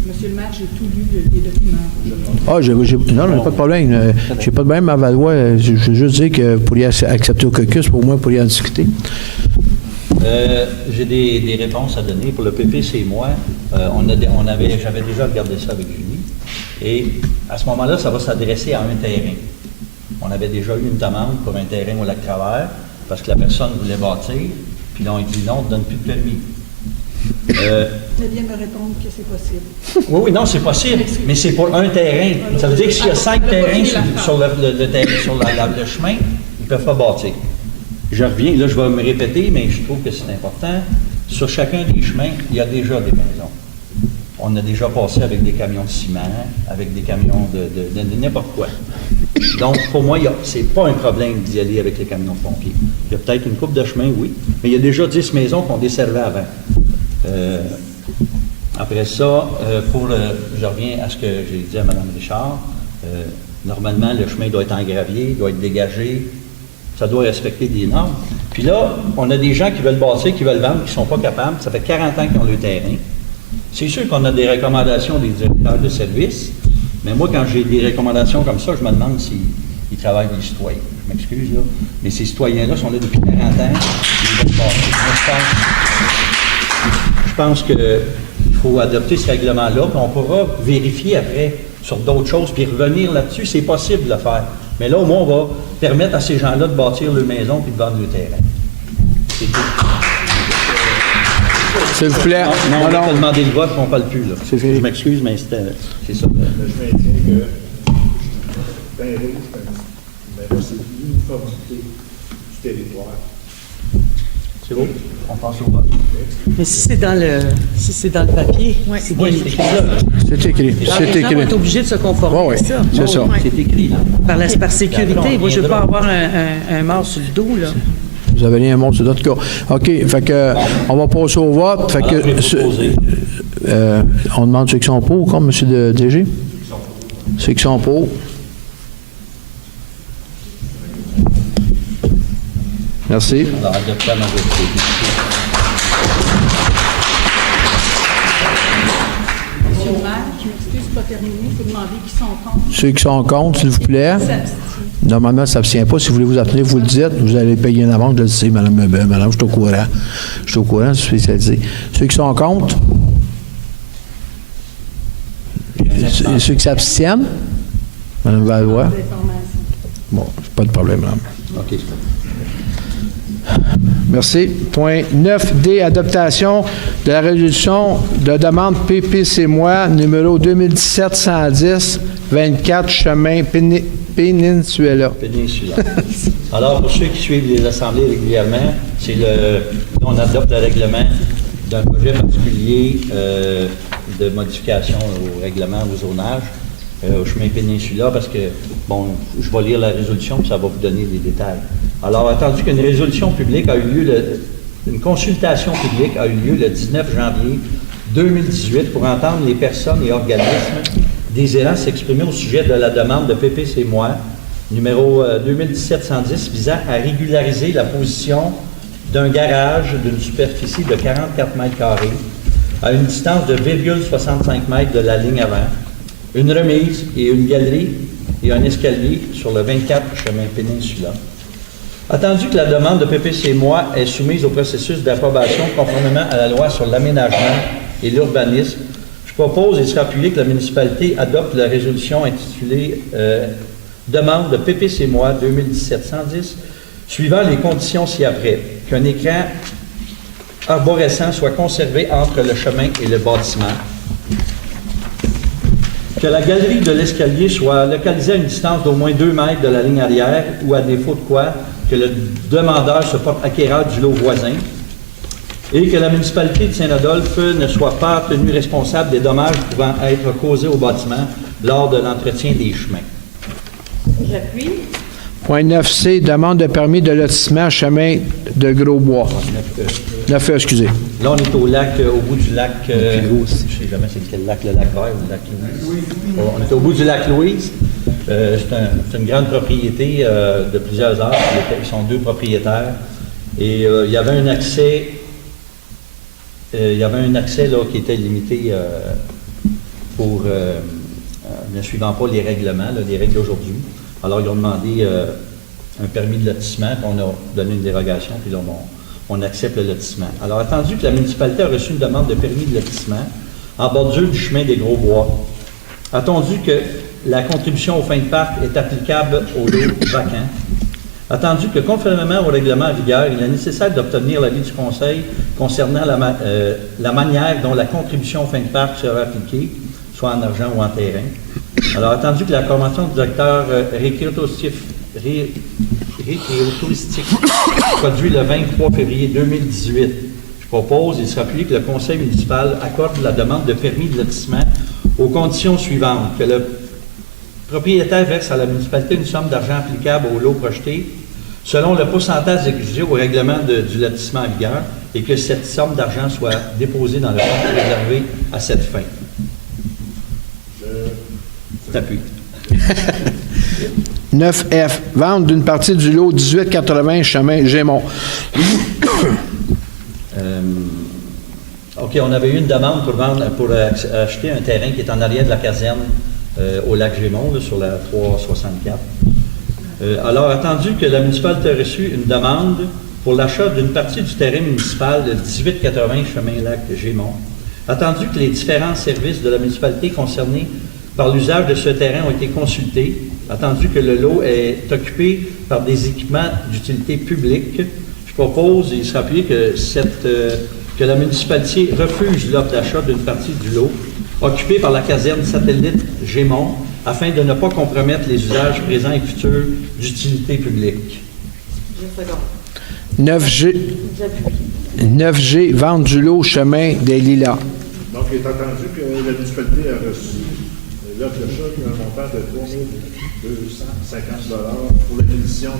Monsieur le maire, j'ai tout lu les documents. Non, pas de problème. J'ai pas de problème à Valois. Je veux juste dire que vous pourriez accepter au caucus, pour moi, vous pourriez en discuter. J'ai des réponses à donner. Pour le PPC, moi, j'avais déjà regardé ça avec Julie. Et à ce moment-là, ça va s'adresser à un terrain. On avait déjà eu une demande pour un terrain au Lac-Travers parce que la personne voulait bâtir. Puis là, on dit non, on ne donne plus de permis. Vous bien me répondre que c'est possible. Oui, non, c'est possible, mais c'est pour un terrain. Ça veut dire que s'il y a 5 terrains sur le chemin, ils ne peuvent pas bâtir. Je reviens, là, je vais me répéter, mais je trouve que c'est important. Sur chacun des chemins, il y a déjà des maisons. On a déjà passé avec des camions de ciment, avec des camions de n'importe quoi. Donc, pour moi, ce n'est pas un problème d'y aller avec les camions de pompiers. Il y a peut-être une coupe de chemin, oui, mais il y a déjà 10 maisons qu'on desservait avant. Après ça, je reviens à ce que j'ai dit à Mme Richard. Normalement, le chemin doit être en gravier, doit être dégagé, ça doit respecter des normes. Puis là, on a des gens qui veulent bâtir, qui veulent vendre, qui ne sont pas capables. Ça fait 40 ans qu'ils ont le terrain. C'est sûr qu'on a des recommandations des directeurs de service, mais moi, quand j'ai des recommandations comme ça, je me demande s'ils travaillent des citoyens. Je m'excuse, là. Mais ces citoyens-là sont là depuis 40 ans. Ils veulent bâtir. Je pense qu'il faut adopter ce règlement-là, puis on pourra vérifier après sur d'autres choses, puis revenir là-dessus. C'est possible de le faire. Mais là, au moins, on va permettre à ces gens-là de bâtir leur maison puis de vendre leur terrain. C'est tout. S'il vous plaît. Non, on va demander le vote, on ne parle plus. Là. C'est fini. Je m'excuse, mais c'est ça. Je maintiens que ben rouge, c'est l'uniformité du territoire. C'est bon? On passe au vote. Mais si c'est dans le papier, c'est bien écrit. C'est écrit. Les gens vont être obligés de se conformer à ça. C'est ça. C'est écrit, là. Par sécurité. Moi, je ne veux pas avoir un mort sur le dos, là. Vous avez rien à montrer sur d'autres cas. OK, fait que on va passer au vote. Fait que on demande ceux qui sont pour, comme M. de DG. Ceux qui sont pour. Merci. On va adopter la majorité. Monsieur le maire, je m'excuse, pas terminé. Il faut demander qui sont contre. Ceux qui sont contre, s'il vous plaît. Normalement, ça ne s'abstient pas. Si vous voulez vous abstenir, vous le dites. Vous allez payer en avance. Je le sais, madame, je suis au courant. Je suis au courant, je suis spécialisé. Ceux qui sont contre, Ceux qui s'abstiennent? Mme Valois? Bon, pas de problème, madame. OK. Merci. Point 9D, adoption de la résolution de demande PPC-moi numéro 2017-110, 24 chemin Peninsula. Alors, pour ceux qui suivent les assemblées régulièrement, on adopte le règlement d'un projet particulier de modification au règlement au zonage, au chemin Peninsula, parce que, bon, je vais lire la résolution, puis ça va vous donner des détails. Alors, attendu qu'une résolution publique a eu lieu, une consultation publique a eu lieu le 19 janvier 2018 pour entendre les personnes et organismes désirant s'exprimer au sujet de la demande de PPC-moi, numéro 2017-110, visant à régulariser la position d'un garage d'une superficie de 44 mètres carrés à une distance de 0,65 mètres de la ligne avant, une remise et une galerie et un escalier sur le 24 chemin Peninsula. Attendu que la demande de PPC-moi est soumise au processus d'approbation conformément à la loi sur l'aménagement et l'urbanisme, je propose et sera appuyé que la municipalité adopte la résolution intitulée demande de PPC-moi 2017-110, suivant les conditions ci-après, qu'un écran arborescent soit conservé entre le chemin et le bâtiment, que la galerie de l'escalier soit localisée à une distance d'au moins 2 mètres de la ligne arrière ou à défaut de quoi, que le demandeur se porte acquéreur du lot voisin et que la municipalité de Saint-Adolphe ne soit pas tenue responsable des dommages pouvant être causés au bâtiment lors de l'entretien des chemins. J'appuie. Point 9C, demande de permis de lotissement chemin de Grosbois. 9E, excusez. Là, on est au lac, au bout du lac, je ne sais jamais c'est quel lac, le lac Vert ou le lac Louise. On est au bout du lac Louise. C'est une grande propriété de plusieurs heures. Ils sont 2 propriétaires. Et il y avait un accès, là, qui était limité pour ne suivant pas les règlements, là, les règles d'aujourd'hui. Alors, ils ont demandé un permis de lotissement, puis on a donné une dérogation, puis là, on accepte le lotissement. Alors, attendu que la municipalité a reçu une demande de permis de lotissement en bordure du chemin des Gros-Bois, attendu que la contribution aux fins de parc est applicable aux lots vacants, attendu que, conformément au règlement en vigueur, il est nécessaire d'obtenir l'avis du Conseil concernant la manière dont la contribution aux fins de parc sera appliquée, soit en argent ou en terrain. Alors, attendu que la convention du directeur récréotouristique produit le 23 février 2018, je propose et sera appuyé que le conseil municipal accorde la demande de permis de lotissement aux conditions suivantes, que le propriétaire verse à la municipalité une somme d'argent applicable au lot projeté selon le pourcentage exigé au règlement du lotissement en vigueur et que cette somme d'argent soit déposée dans le compte réservé à cette fin. T'appuies. 9F, vente d'une partie du lot 1880 chemin Gémont. OK, on avait eu une demande pour acheter un terrain qui est en arrière de la caserne au lac Gémont, là, sur la 364. Alors, attendu que la municipalité a reçu une demande pour l'achat d'une partie du terrain municipal de 1880 chemin lac Gémont, attendu que les différents services de la municipalité concernés par l'usage de ce terrain ont été consultés, attendu que le lot est occupé par des équipements d'utilité publique, je propose, et il sera appuyé que la municipalité refuse l'offre d'achat d'une partie du lot occupé par la caserne satellite Gémont afin de ne pas compromettre les usages présents et futurs d'utilité publique. 9G, vente du lot chemin des Lilas. Donc, il est entendu que la municipalité a reçu l'offre d'achat qui a un montant de 3 250 pour l'acquisition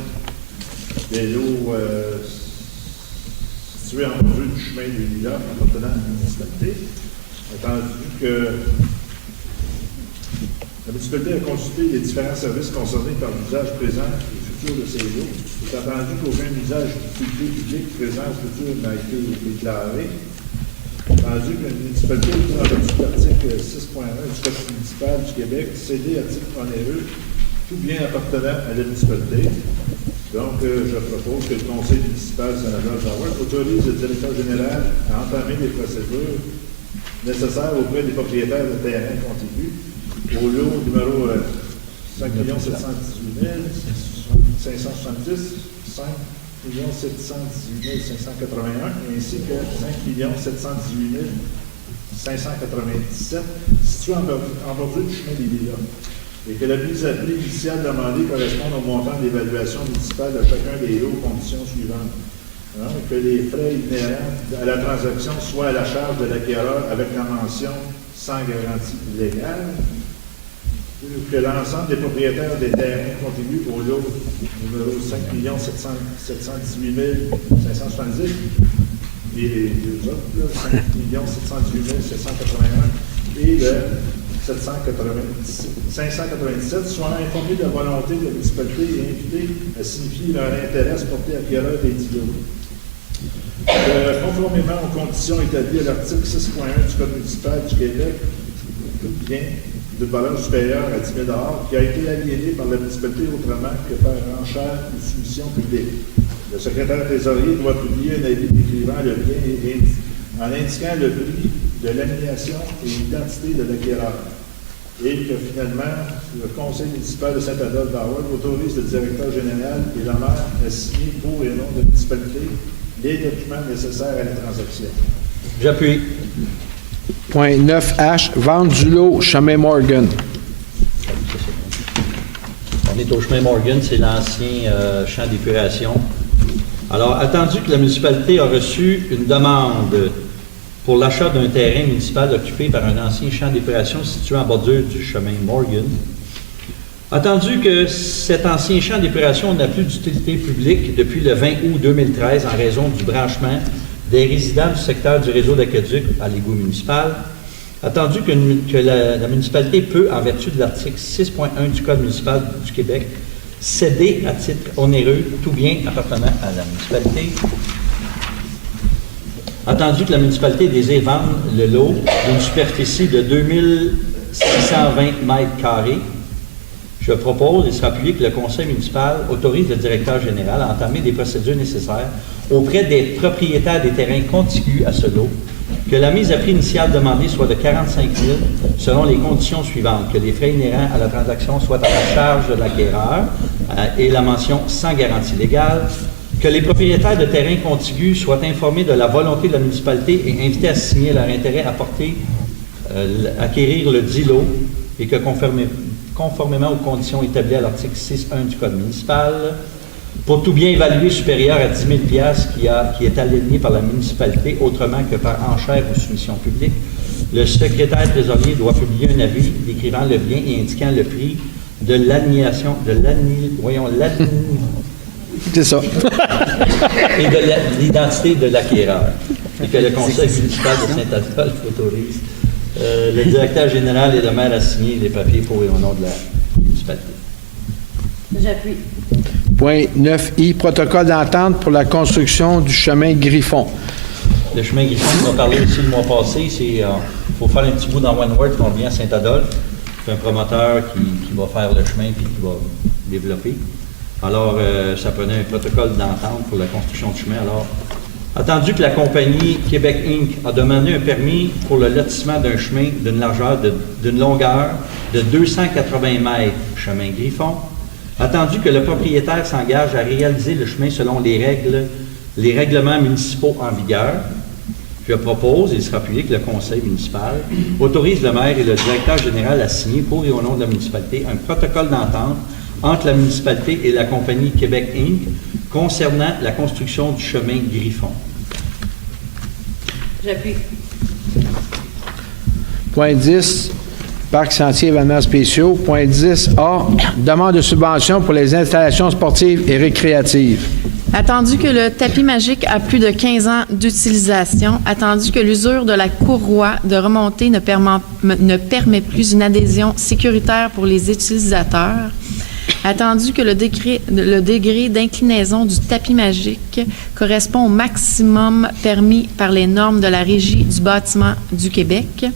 des lots situés en bordure du chemin des Lilas appartenant à la municipalité. Attendu que la municipalité a consulté les différents services concernés par l'usage présent et futur de ces lots. Il est attendu qu'aucun usage d'utilité publique présent ou futur n'a été déclaré. Attendu que la municipalité est dans l'article 6.1 du Code municipal du Québec, cédé à titre onéreux tout bien appartenant à la municipalité. Donc, je propose que le conseil municipal de Saint-Adolphe autorise le directeur général à entamer les procédures nécessaires auprès des propriétaires de terrains contigus au lot numéro 5 718 570, 5 718 581, ainsi que 5 718 597, situés en bordure du chemin des Lilas, et que la mise à prix initiale demandée corresponde au montant d'évaluation municipale de chacun des lots aux conditions suivantes. Hein, que les frais inhérents à la transaction soient à la charge de l'acquéreur avec la mention sans garantie légale, que l'ensemble des propriétaires des terrains contribuent au lot numéro 5 718 570 et les deux autres, là, 5 718 781 et le 597 soient informés de la volonté de la municipalité et invités à signifier leur intérêt à se porter acquéreur des dix lots. Conformément aux conditions établies à l'article 6.1 du Code municipal du Québec, le bien de valeur supérieure à 10 000 qui a été aliéné par la municipalité autrement que par enchère ou soumission publique. Le secrétaire trésorier doit publier un avis décrivant le bien et en indiquant le prix de l'aliénation et l'identité de l'acquéreur. Et que finalement, le conseil municipal de Saint-Adolphe d'Howard autorise le directeur général et la maire à signer pour et non de la municipalité les documents nécessaires à la transaction. J'appuie. Point 9H, vente du lot chemin Morgan. On est au chemin Morgan, c'est l'ancien champ d'épuration. Alors, attendu que la municipalité a reçu une demande pour l'achat d'un terrain municipal occupé par un ancien champ d'épuration situé en bordure du chemin Morgan, attendu que cet ancien champ d'épuration n'a plus d'utilité publique depuis le 20 août 2013 en raison du branchement des résidents du secteur du réseau d'aqueduc à l'égout municipal, attendu que la municipalité peut, en vertu de l'article 6.1 du Code municipal du Québec, céder à titre onéreux tout bien appartenant à la municipalité, attendu que la municipalité désire vendre le lot d'une superficie de 2620 mètres carrés, je propose, et sera appuyé, que le conseil municipal autorise le directeur général à entamer des procédures nécessaires auprès des propriétaires des terrains contigus à ce lot, que la mise à prix initiale demandée soit de 45 000 selon les conditions suivantes, que les frais inhérents à la transaction soient à la charge de l'acquéreur et la mention sans garantie légale, que les propriétaires de terrains contigus soient informés de la volonté de la municipalité et invités à signer leur intérêt à acquérir le dit lot et que conformément aux conditions établies à l'article 6.1 du Code municipal, pour tout bien évalué supérieur à 10 000 qui est aligné par la municipalité autrement que par enchère ou soumission publique, le secrétaire trésorier doit publier un avis décrivant le bien et indiquant le prix de l'aliénation, C'est ça. et de l'identité de l'acquéreur. Et que le conseil municipal de Saint-Adolphe autorise le directeur général et le maire à signer les papiers pour et au nom de la municipalité. J'appuie. Point 9I, protocole d'entente pour la construction du chemin Griffon. Le chemin Griffon, on a parlé aussi le mois passé, il faut faire un petit bout dans Wentworth qu'on vient à Saint-Adolphe. C'est un promoteur qui va faire le chemin puis qui va développer. Alors, ça prenait un protocole d'entente pour la construction du chemin. Alors, attendu que la compagnie Québec Inc. a demandé un permis pour le lotissement d'un chemin d'une longueur de 280 mètres, chemin Griffon, attendu que le propriétaire s'engage à réaliser le chemin selon les règlements municipaux en vigueur, je propose, et il sera appuyé, que le conseil municipal autorise le maire et le directeur général à signer pour et au nom de la municipalité un protocole d'entente entre la municipalité et la compagnie Québec Inc. concernant la construction du chemin Griffon. J'appuie. Point 10, Parc Sentiers événements spéciaux. Point 10A, demande de subvention pour les installations sportives et récréatives. Attendu que le tapis magique a plus de 15 ans d'utilisation, attendu que l'usure de la courroie de remontée ne permet plus une adhésion sécuritaire pour les utilisateurs, attendu que le degré d'inclinaison du tapis magique correspond au maximum permis par les normes de la Régie du bâtiment du Québec,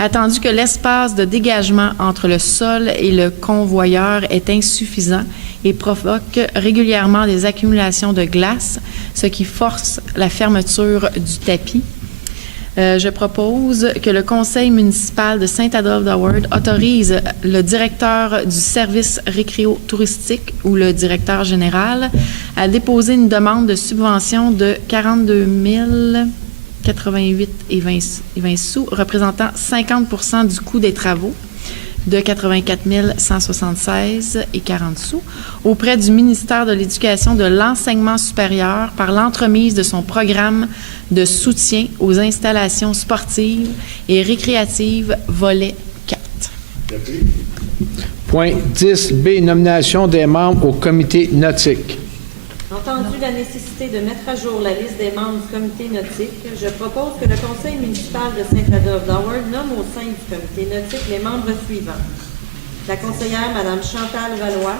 attendu que l'espace de dégagement entre le sol et le convoyeur est insuffisant et provoque régulièrement des accumulations de glace, ce qui force la fermeture du tapis. Je propose que le conseil municipal de Saint-Adolphe-d'Howard autorise le directeur du service récréo-touristique ou le directeur général à déposer une demande de subvention de 42 088 et 20 sous, représentant 50 du coût des travaux, de 84 176 et 40 sous, auprès du ministère de l'Éducation de l'Enseignement supérieur par l'entremise de son programme de soutien aux installations sportives et récréatives, volet 4. Point 10B, nomination des membres au comité nautique. Entendu la nécessité de mettre à jour la liste des membres du comité nautique, je propose que le conseil municipal de Saint-Adolphe-d'Howard nomme au sein du comité nautique les membres suivants. La conseillère Mme Chantal Valois,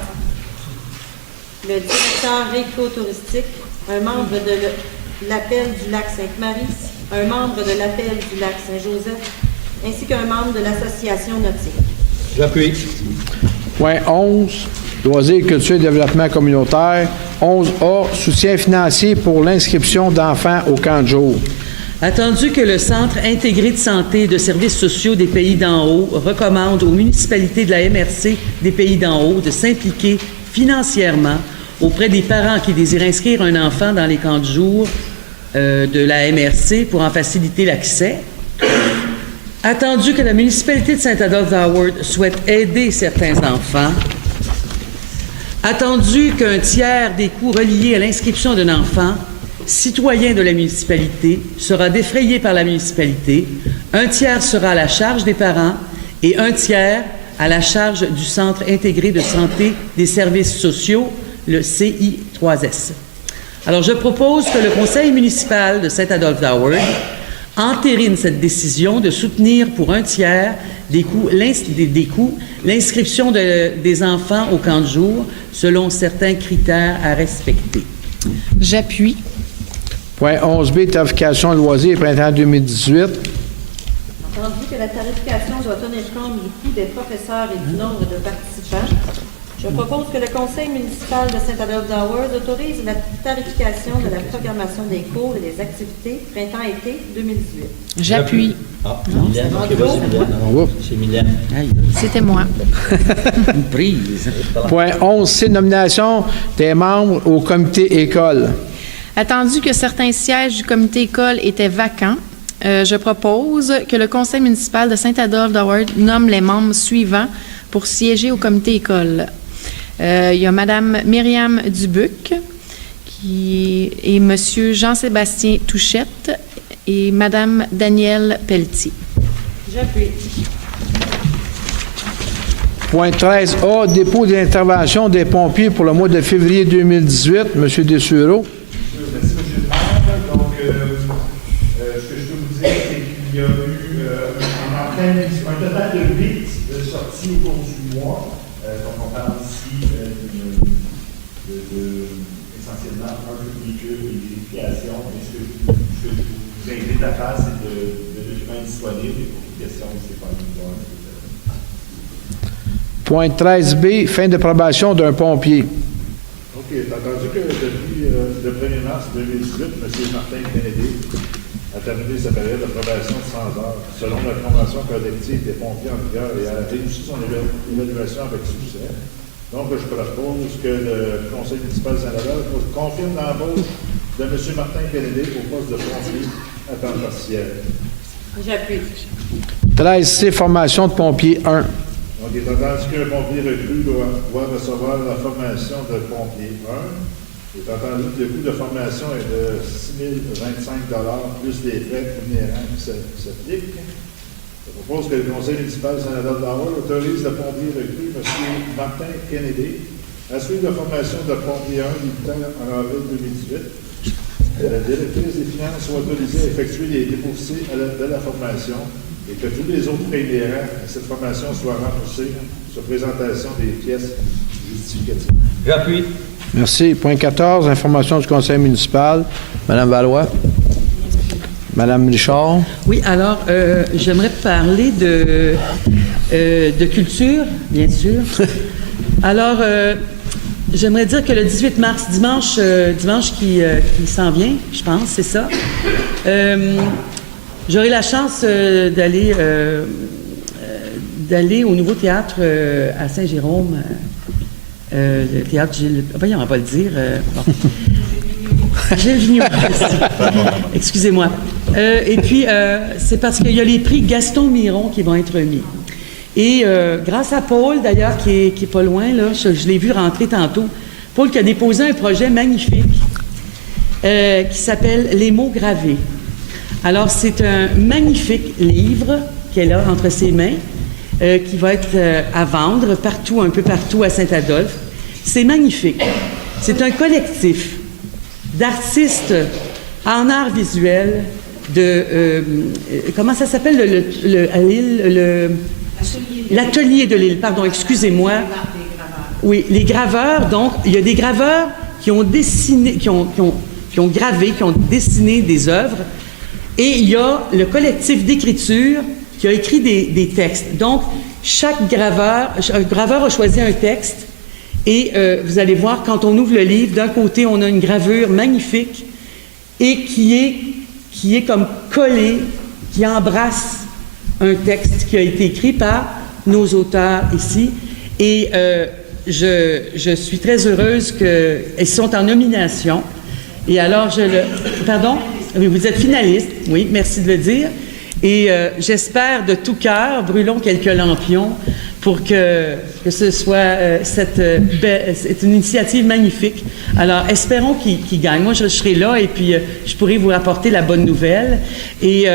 le directeur récréo-touristique, un membre de l'appel du lac Sainte-Marie, un membre de l'appel du lac Saint-Joseph, ainsi qu'un membre de l'association nautique. J'appuie. Point 11, loisirs, culture et développement communautaire. 11A, soutien financier pour l'inscription d'enfants au camp de jour. Attendu que le Centre intégré de santé et de services sociaux des Pays d'en haut recommande aux municipalités de la MRC des Pays d'en haut de s'impliquer financièrement auprès des parents qui désirent inscrire un enfant dans les camps de jour de la MRC pour en faciliter l'accès. Attendu que la municipalité de Saint-Adolphe-d'Howard souhaite aider certains enfants. Attendu qu'un tiers des coûts reliés à l'inscription d'un enfant citoyen de la municipalité sera défrayé par la municipalité, un tiers sera à la charge des parents et un tiers à la charge du Centre intégré de santé des services sociaux, le CI3S. Alors, je propose que le conseil municipal de Saint-Adolphe-d'Howard entérine cette décision de soutenir pour un tiers des coûts l'inscription des enfants au camp de jour selon certains critères à respecter. J'appuie. Point 11B, tarification loisirs, printemps 2018. Entendu que la tarification doit tenir compte du coût des professeurs et du nombre de participants, je propose que le conseil municipal de Saint-Adolphe-d'Howard autorise la tarification de la programmation des cours et des activités printemps-été 2018. J'appuie. Ah, Mylène. Ok, vas-y, Mylène. C'est Mylène. C'était moi. Une prise. Point 11C, nomination des membres au comité école. Attendu que certains sièges du comité école étaient vacants, je propose que le conseil municipal de Saint-Adolphe-d'Howard nomme les membres suivants pour siéger au comité école. Il y a Mme Myriam Dubuc et M. Jean-Sébastien Touchette et Mme Danielle Pelletier. J'appuie. Point 13A, dépôt d'intervention des pompiers pour le mois de février 2018. M. Dessureau. Merci, M. le maire. Donc, ce que je peux vous dire, c'est qu'il y a eu un total de 8 sorties au cours du mois. Donc, on parle ici essentiellement un peu de véhicule et vérification. Mais ce que je vous invite à faire, c'est de documents disponibles et pour toute question, c'est pas une bonne. Point 13B, fin de probation d'un pompier. OK. C'est entendu que depuis le 1er mars 2018, M. Martin Kennedy a terminé sa période de probation de 100 heures, selon la convention collective des pompiers en vigueur et a réussi son évaluation avec succès. Donc, je propose que le conseil municipal de Saint-Adolphe confirme l'embauche de M. Martin Kennedy au poste de pompier à temps partiel. J'appuie. 13C, formation de pompier 1. Donc, il est entendu qu'un pompier recru doit recevoir la formation de pompier 1. Il est entendu que le coût de formation est de 6 025 plus les frais inhérents qui s'appliquent. Je propose que le conseil municipal de Saint-Adolphe-d'Howard autorise le pompier recru, M. Martin Kennedy, à suivre la formation de pompier 1 débutant en avril 2018. La directrice des finances soit autorisée à effectuer les déboursés de la formation et que tous les autres frais inhérents à cette formation soient remboursés sur présentation des pièces justificatives. J'appuie. Merci. Point 14, information du conseil municipal. Mme Valois. Mme Richard. Oui, alors, j'aimerais parler de culture, bien sûr. Alors, j'aimerais dire que le 18 mars, dimanche qui s'en vient, je pense, c'est ça, j'aurai la chance d'aller au nouveau théâtre à Saint-Jérôme, le théâtre Gilles... Voyons, on va le dire. Bon. Gilles Vigneault, excusez-moi. Et puis, c'est parce qu'il y a les prix Gaston Miron qui vont être remis. Et grâce à Paul, d'ailleurs, qui est pas loin, là, je l'ai vu rentrer tantôt, Paul qui a déposé un projet magnifique qui s'appelle « Les mots gravés ». Alors, c'est un magnifique livre qu'elle a entre ses mains, qui va être à vendre partout, un peu partout à Saint-Adolphe. C'est magnifique. C'est un collectif d'artistes en art visuel de... comment ça s'appelle à Lille? L'atelier de Lille, pardon, excusez-moi. Oui, les graveurs. Donc, il y a des graveurs qui ont dessiné, qui ont gravé, qui ont dessiné des œuvres. Et il y a le collectif d'écriture qui a écrit des textes. Donc, chaque graveur a choisi un texte. Et vous allez voir, quand on ouvre le livre, d'un côté, on a une gravure magnifique et qui est comme collée, qui embrasse un texte qui a été écrit par nos auteurs ici. Et je suis très heureuse qu'ils sont en nomination. Et alors, Pardon? Oui, vous êtes finaliste. Oui, merci de le dire. Et j'espère de tout cœur, brûlons quelques lampions pour que ce soit c'est une initiative magnifique. Alors, espérons qu'il gagne. Moi, je serai là et puis je pourrai vous rapporter la bonne nouvelle. Et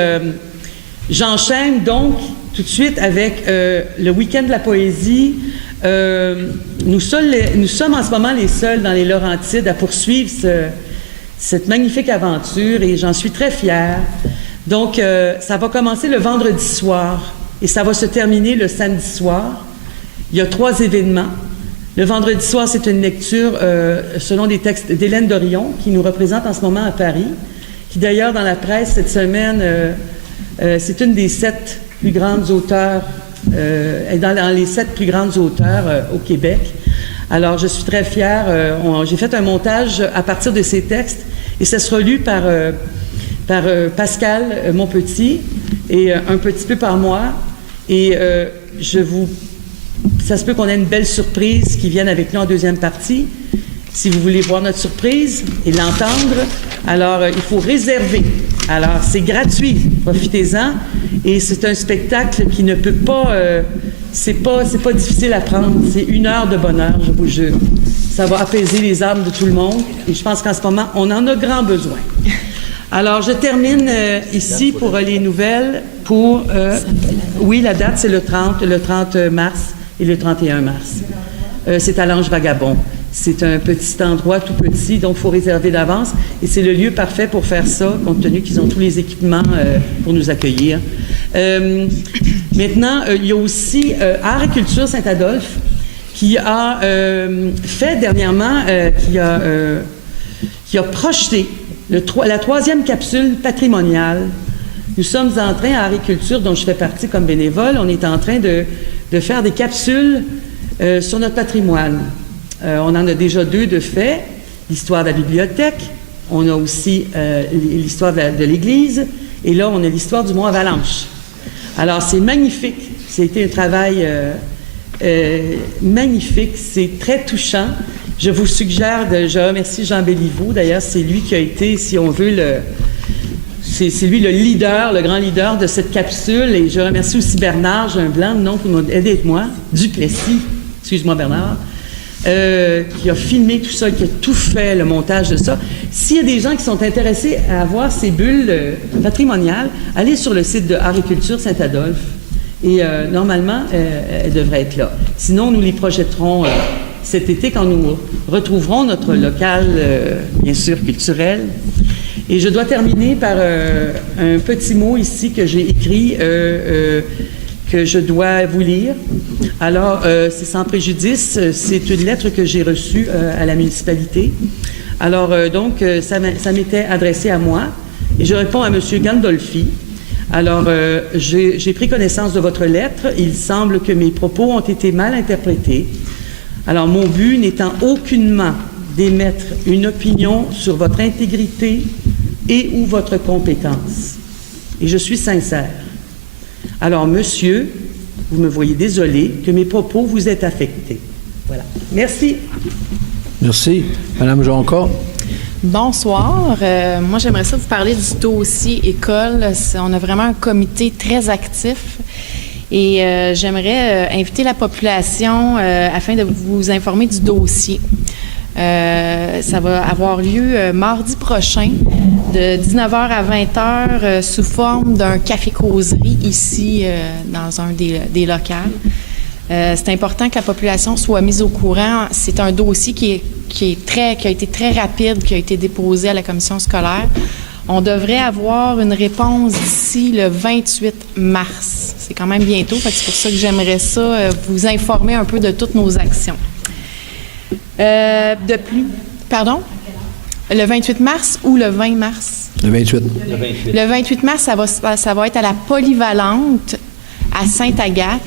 j'enchaîne donc tout de suite avec le week-end de la poésie. Nous sommes en ce moment les seuls dans les Laurentides à poursuivre cette magnifique aventure et j'en suis très fière. Donc, ça va commencer le vendredi soir et ça va se terminer le samedi soir. Il y a 3 événements. Le vendredi soir, c'est une lecture selon des textes d'Hélène Dorion, qui nous représente en ce moment à Paris, qui d'ailleurs, dans la presse cette semaine, c'est une des 7 plus grandes auteurs, dans les 7 plus grandes auteurs au Québec. Alors, je suis très fière. J'ai fait un montage à partir de ces textes et ça sera lu par Pascal Monpetit et un petit peu par moi. Et ça se peut qu'on ait une belle surprise qui vienne avec nous en deuxième partie. Si vous voulez voir notre surprise et l'entendre, alors il faut réserver. Alors, c'est gratuit, profitez-en. Et c'est un spectacle qui ne peut pas... c'est pas difficile à prendre. C'est 1 heure de bonheur, je vous jure. Ça va apaiser les âmes de tout le monde. Et je pense qu'en ce moment, on en a grand besoin. Alors, je termine ici pour les nouvelles. Oui, la date, c'est le 30 mars et le 31 mars. C'est à l'Ange Vagabond. C'est un petit endroit tout petit, donc il faut réserver d'avance. Et c'est le lieu parfait pour faire ça, compte tenu qu'ils ont tous les équipements pour nous accueillir. Maintenant, il y a aussi Art et Culture Saint-Adolphe qui a fait dernièrement, qui a projeté la 3e capsule patrimoniale. Nous sommes en train, à Art et Culture, dont je fais partie comme bénévole, on est en train de faire des capsules sur notre patrimoine. On en a déjà 2 de fait, l'histoire de la bibliothèque, on a aussi l'histoire de l'Église, et là, on a l'histoire du Mont-Avalanche. Alors, c'est magnifique. C'était un travail magnifique. C'est très touchant. Je vous suggère, je remercie Jean Béliveau. D'ailleurs, c'est lui qui a été, si on veut, c'est lui le leader, le grand leader de cette capsule. Et je remercie aussi Bernard, j'ai un blanc de nom qui m'a aidé avec moi, Duplessis, excuse-moi Bernard, qui a filmé tout ça, qui a tout fait, le montage de ça. S'il y a des gens qui sont intéressés à voir ces bulles patrimoniales, allez sur le site de Art et Culture Saint-Adolphe. Et normalement, elles devraient être là. Sinon, nous les projetterons cet été quand nous retrouverons notre local, bien sûr, culturel. Et je dois terminer par un petit mot ici que j'ai écrit, que je dois vous lire. Alors, c'est sans préjudice, c'est une lettre que j'ai reçue à la municipalité. Alors, donc, ça m'était adressé à moi, et je réponds à M. Gandolfi. Alors, j'ai pris connaissance de votre lettre. Il semble que mes propos ont été mal interprétés. Alors, mon but n'étant aucunement d'émettre une opinion sur votre intégrité et ou votre compétence. Et je suis sincère. Alors, monsieur, vous me voyez désolé que mes propos vous aient affecté. Voilà. Merci. Merci. Madame Jonca. Bonsoir. Moi, j'aimerais ça vous parler du dossier école. On a vraiment un comité très actif et j'aimerais inviter la population afin de vous informer du dossier. Ça va avoir lieu mardi prochain de 19h à 20h sous forme d'un café-causerie ici dans un des locales. C'est important que la population soit mise au courant. C'est un dossier qui a été très rapide, qui a été déposé à la commission scolaire. On devrait avoir une réponse d'ici le 28 mars. C'est quand même bientôt, c'est pour ça que j'aimerais ça vous informer un peu de toutes nos actions. Pardon? Le 28 mars ou le 20 mars? Le 28. Le 28 mars, ça va être à la Polyvalente à Sainte-Agathe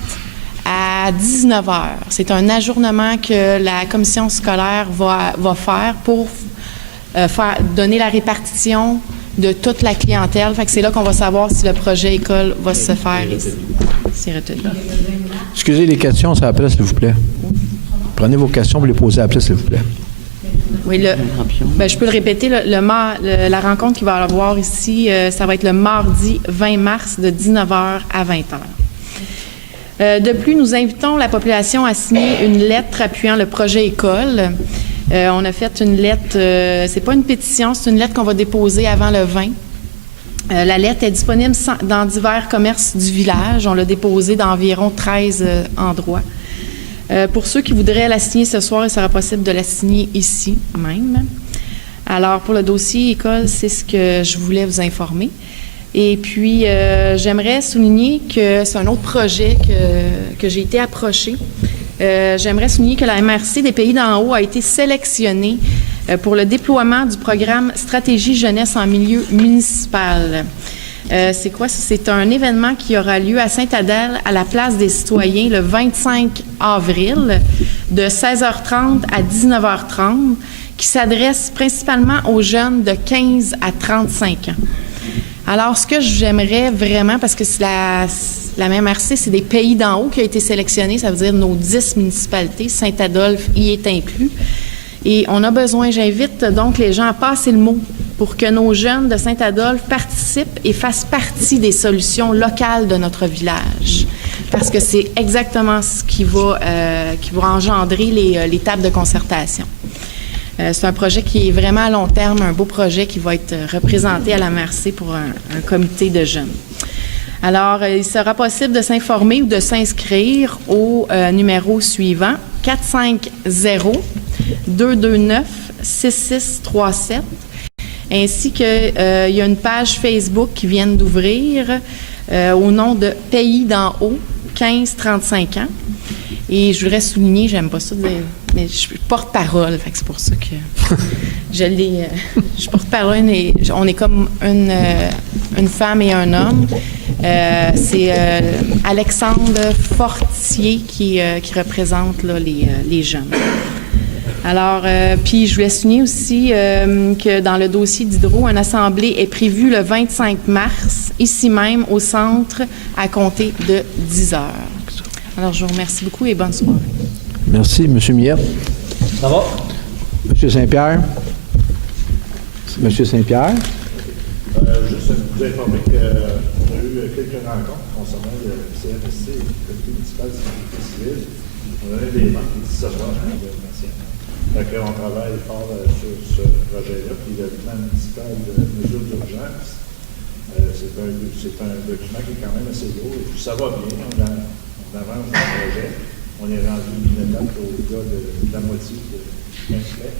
à 19h. C'est un ajournement que la commission scolaire va faire pour donner la répartition de toute la clientèle. Fait que c'est là qu'on va savoir si le projet école va se faire ici. C'est retenu. Excusez les questions, ça appelle, s'il vous plaît. Prenez vos questions pour les poser après, s'il vous plaît. Oui, je peux le répéter. La rencontre qu'il va y avoir ici, ça va être le mardi 20 mars de 19h à 20h. De plus, nous invitons la population à signer une lettre appuyant le projet école. On a fait une lettre, c'est pas une pétition, c'est une lettre qu'on va déposer avant le 20. La lettre est disponible dans divers commerces du village. On l'a déposée dans environ 13 endroits. Pour ceux qui voudraient la signer ce soir, il sera possible de la signer ici même. Alors, pour le dossier école, c'est ce que je voulais vous informer. Et puis, j'aimerais souligner que c'est un autre projet que j'ai été approchée. J'aimerais souligner que la MRC des Pays d'en haut a été sélectionnée pour le déploiement du programme Stratégie jeunesse en milieu municipal. C'est quoi ça? C'est un événement qui aura lieu à Sainte-Adèle, à la Place des Citoyens, le 25 avril, de 16h30 à 19h30, qui s'adresse principalement aux jeunes de 15 à 35 ans. Alors, ce que j'aimerais vraiment, parce que c'est la MRC, c'est des Pays d'en haut qui a été sélectionné, ça veut dire nos 10 municipalités, Saint-Adolphe y est inclus. Et on a besoin, j'invite donc les gens à passer le mot pour que nos jeunes de Saint-Adolphe participent et fassent partie des solutions locales de notre village. Parce que c'est exactement ce qui va engendrer les tables de concertation. C'est un projet qui est vraiment à long terme, un beau projet qui va être représenté à la MRC pour un comité de jeunes. Alors, il sera possible de s'informer ou de s'inscrire au numéro suivant, 450-229-6637, ainsi qu'il y a une page Facebook qui vient d'ouvrir au nom de Pays d'en haut, 15-35 ans. Et je voudrais souligner, j'aime pas ça dire, mais je suis porte-parole, fait que c'est pour ça que je suis porte-parole et on est comme une femme et un homme. C'est Alexandre Fortier qui représente là, les jeunes. Alors, puis je voulais souligner aussi que dans le dossier d'Hydro, une assemblée est prévue le 25 mars, ici même au centre, à compter de 10 heures. Alors, je vous remercie beaucoup et bonne soirée. Merci. M. Miette. Ça va? M. Saint-Pierre. M. Saint-Pierre. Juste vous informer qu'on a eu quelques rencontres concernant le CNSC, le Comité municipal de sécurité civile. On a eu des membres qui disent ce soir, donc on travaille fort sur ce projet-là. Puis le plan municipal de mesures d'urgence, c'est un document qui est quand même assez gros. Et puis ça va bien. On avance dans le projet. On est rendu une étape au-delà de la moitié de l'inspect.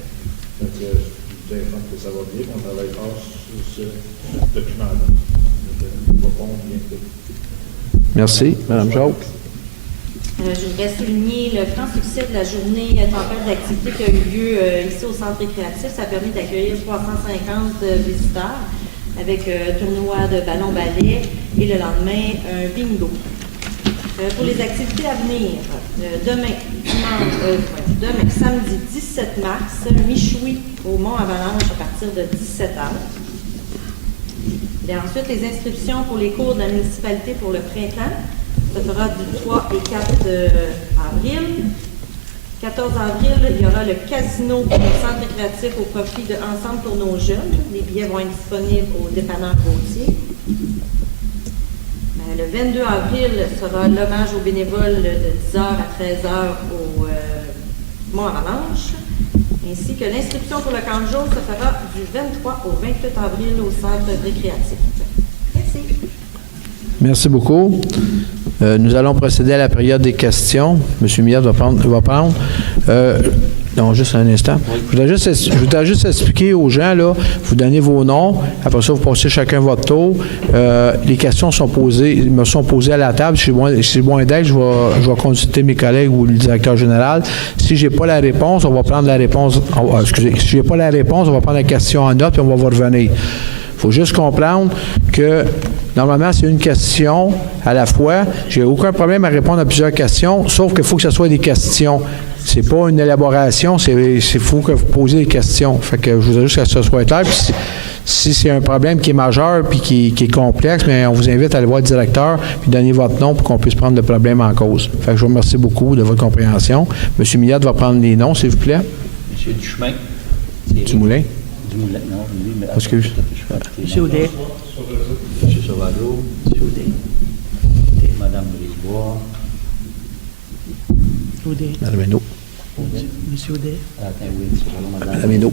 Donc, je vous informe que ça va bien. On travaille fort sur ce document-là. On va bon bientôt. Merci. Mme Jacques. Je voudrais souligner le franc succès de la journée tempête d'activité qui a eu lieu ici au centre récréatif. Ça a permis d'accueillir 350 visiteurs avec tournoi de ballon-ballet et le lendemain, un bingo. Pour les activités à venir, demain, samedi 17 mars, Michoui au Mont-Avalanche à partir de 17h. Et ensuite, les inscriptions pour les cours de la municipalité pour le printemps. Ça fera du 3 et 4 avril. 14 avril, il y aura le casino au centre récréatif au profit de Ensemble pour nos jeunes. Les billets vont être disponibles au dépanneur Gauthier. Le 22 avril sera l'hommage aux bénévoles de 10h à 13h au Mont-Avalanche, ainsi que l'inscription pour le camp de jour se fera du 23 au 28 avril au centre récréatif. Merci. Merci beaucoup. Nous allons procéder à la période des questions. M. Millard va prendre. Non, juste un instant. Je voudrais juste expliquer aux gens, là, vous donnez vos noms, après ça, vous passez chacun votre tour. Les questions me sont posées à la table. Si c'est loin d'être, je vais consulter mes collègues ou le directeur général. Si j'ai pas la réponse, on va prendre la réponse. Si j'ai pas la réponse, on va prendre la question en note et on va vous revenir. Il faut juste comprendre que, normalement, c'est une question à la fois. J'ai aucun problème à répondre à plusieurs questions, sauf qu'il faut que ce soit des questions. C'est pas une élaboration, c'est faut que vous posez des questions. Fait que je voudrais juste que ça soit clair. Puis si c'est un problème qui est majeur puis qui est complexe, mais on vous invite à aller voir le directeur puis donner votre nom pour qu'on puisse prendre le problème en cause. Fait que je vous remercie beaucoup de votre compréhension. M. Millard va prendre les noms, s'il vous plaît. M. Duchemin. Dumoulin. Dumoulin, non, lui, mais... Excuse. M. Audet. M. Sauvageau. M. Audet. Mme Brisebois. Audet. Mme Hainaut. M. Audet. Attends, oui, M. Mme Mme Hainaut.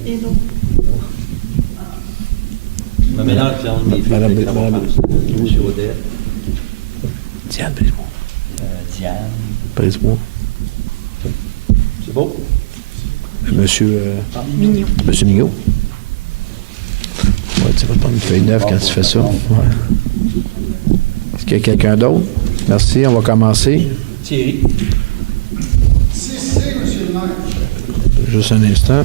Je me mélange les filles. Mme M. Audet. Diane Brisebois. Diane. Brisebois. C'est beau? Monsieur Mignot. Monsieur Mignot. Ouais, tu vas prendre une feuille neuve quand tu fais ça. Ouais. Est-ce qu'il y a quelqu'un d'autre? Merci, on va commencer. Thierry. C'est, monsieur le maire. Juste un instant.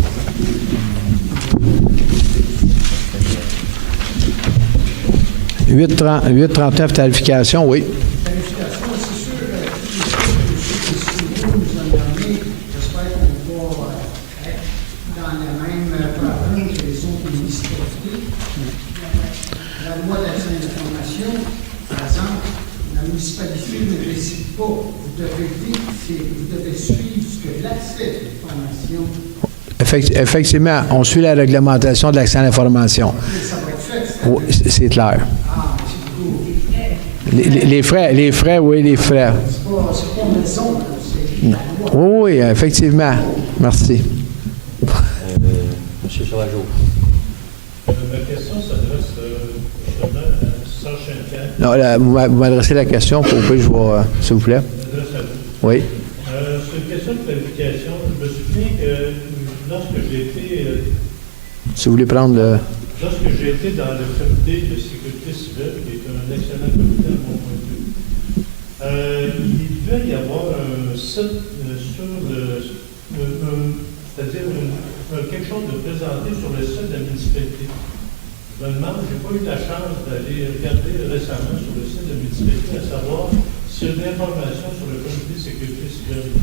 « 8,39 tarification, oui. Tarification, c'est sûr que nous en donné, j'espère qu'on va être dans la même problème que les autres municipalités. La loi d'accès à l'information, par exemple, la municipalité ne décide pas. Vous devez suivre ce que l'accès à l'information. Effectivement, on suit la réglementation de l'accès à l'information. Ça va être fait, ça. Oui, c'est clair. Ah, c'est cool. Les frais, oui, les frais. C'est pas maison, c'est la loi. Oui, effectivement. Merci. M. Sauvageau. Ma question s'adresse justement à Serge Chencan. Non, là, vous m'adressez la question, pour que je vois, s'il vous plaît. S'adresse à vous. Oui. C'est une question de clarification. Je me souviens que lorsque j'ai été... Si vous voulez prendre le... Lorsque j'ai été dans le comité de sécurité civile, qui est un excellent comité à mon point de vue, il devait y avoir un site sur le... c'est-à-dire quelque chose de présenté sur le site de la municipalité. Je me demande, je n'ai pas eu la chance d'aller regarder récemment sur le site de la municipalité, à savoir s'il y a de l'information sur le comité de sécurité civile.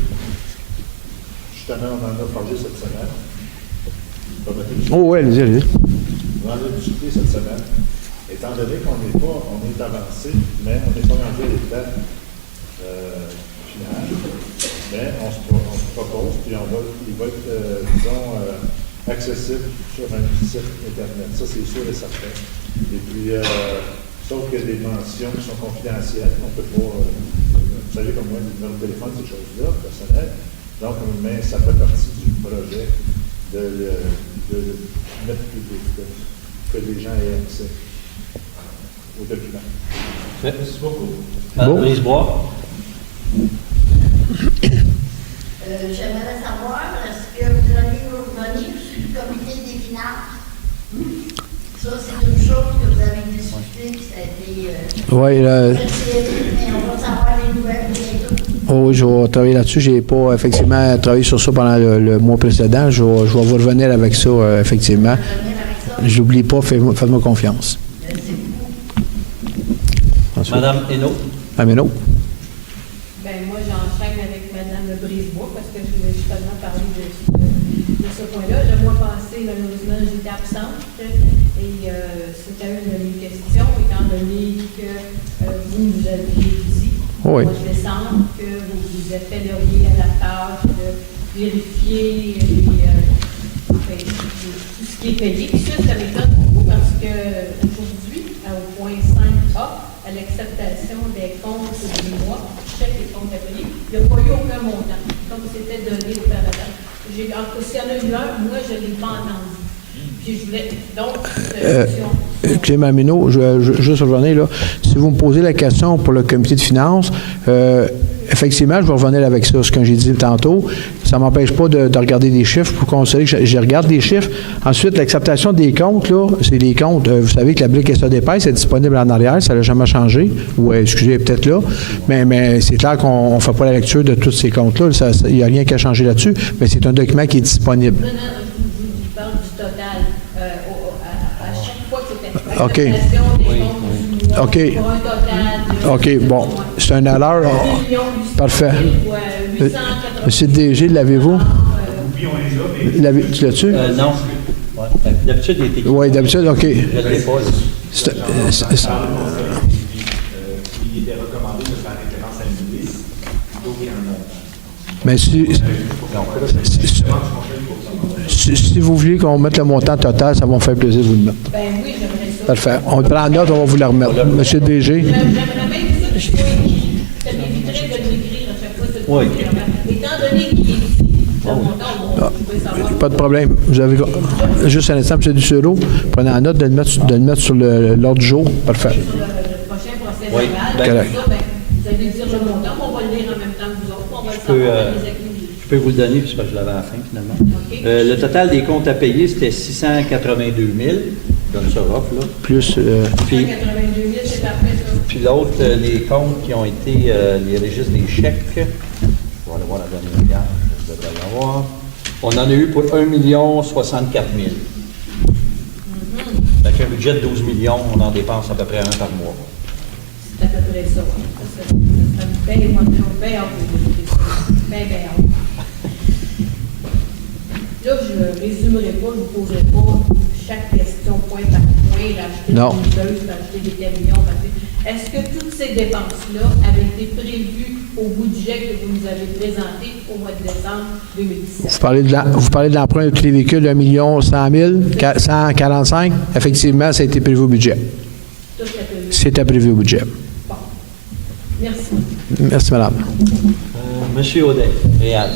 Justement, on en a parlé cette semaine. Oh, oui, allez-y. On en a discuté cette semaine. Étant donné qu'on est avancé, mais on n'est pas rendu à l'étape finale, mais on se propose, puis il va être, accessible sur un site Internet. Ça, c'est sûr et certain. Et puis, sauf qu'il y a des mentions qui sont confidentielles. On ne peut pas, vous savez comme moi, le numéro de téléphone, ces choses-là, personnelles. Donc, mais ça fait partie du projet de mettre public, que les gens aient accès aux documents. Merci beaucoup. Mme Brisebois. J'aimerais savoir, est-ce que vous allez revenir sur le comité des finances? Ça, c'est une chose que vous avez discutée, que ça a été... Oui, mais on va savoir les nouvelles bientôt. Oh, je vais travailler là-dessus. Je n'ai pas effectivement travaillé sur ça pendant le mois précédent. Je vais vous revenir avec ça, effectivement. Je n'oublie pas, faites-moi confiance. Mme Hainaut. Mme Hainaut. Bien, moi, j'enchaîne avec Mme Brisebois parce que je voulais justement parler de ce point-là. Le mois passé, malheureusement, j'étais absente et c'était une de mes questions, étant donné que vous nous aviez dit au mois de décembre que vous vous appelleriez à la tâche de vérifier tout ce qui est payé. Puis ça m'étonne beaucoup parce qu'aujourd'hui, au point 5A, à l'acceptation des comptes du mois, chèque les comptes à payer, il n'y a pas eu aucun montant, comme c'était donné auparavant. S'il y en a eu un, moi, je ne l'ai pas entendu. Puis je voulais, donc, Clément Mineau, je vais juste revenir là. Si vous me posez la question pour le comité de finances, effectivement, je vais revenir avec ça, ce que j'ai dit tantôt. Ça ne m'empêche pas de regarder des chiffres pour considérer que je regarde des chiffres. Ensuite, l'acceptation des comptes, là, c'est des comptes. Vous savez que la brique SA d'épaisse est disponible en arrière, ça n'a jamais changé. Ou, excusez, peut-être là. Mais c'est clair qu'on ne fait pas la lecture de tous ces comptes-là. Il n'y a rien qu'à changer là-dessus, mais c'est un document qui est disponible. Non, je parle du total. À chaque fois que c'était OK. l'acceptation des comptes du mois, OK. pour un total de... OK, bon. C'est un à l'heure. Parfait. Monsieur le DG, l'avez-vous? Oui, on les a, mais... Tu l'as-tu? Non. Ouais. D'habitude, il était... Oui, d'habitude, OK. Je ne l'ai pas, là. Il était recommandé de faire référence à une liste plutôt qu'à un montant. Mais si vous voulez qu'on mette le montant total, ça va me faire plaisir de vous le mettre. Ben oui, j'aimerais ça. Parfait. On le prend en note, on va vous le remettre. Monsieur le DG. J'aimerais même que ça soit écrit. Ça m'éviterait de l'écrire à chaque fois. Oui. Étant donné qu'il est ici, le montant, on peut savoir. Pas de problème. Vous avez juste un instant, M. Ducereau. Prenez en note de le mettre sur l'ordre du jour. Parfait. Sur le prochain procès Oui. verbal, vous allez dire le montant, on va le lire en même temps que vous autres, on va le savoir dans les activités. Je peux vous le donner, puisque je l'avais à la fin, finalement. Le total des comptes à payer, c'était 682 000. Comme ça, rough, là. Plus. Puis, 82 000, c'est parfait, ça. puis l'autre, les comptes qui ont été, les registres des chèques. Je vais aller voir la dernière gare, je devrais l'avoir. On en a eu pour 1 064 000. Avec un budget de 12 millions, on en dépense à peu près un par mois. C'est à peu près ça. Ça me paye, moi, bien hâte de vous dire ça. Bien hâte. Là, je ne résumerai pas, je ne vous poserai pas chaque question point par point, d'acheter Non. des billeuses, d'acheter des camions. Est-ce que toutes ces dépenses-là avaient été prévues au budget que vous nous avez présenté au mois de décembre 2017? Vous parlez de l'emprunt de tous les véhicules de 1 100 000, 145. Effectivement, ça a été prévu au budget. Tout est prévu. C'était prévu au budget. Bon. Merci. Merci, madame. Monsieur Audet, Réal.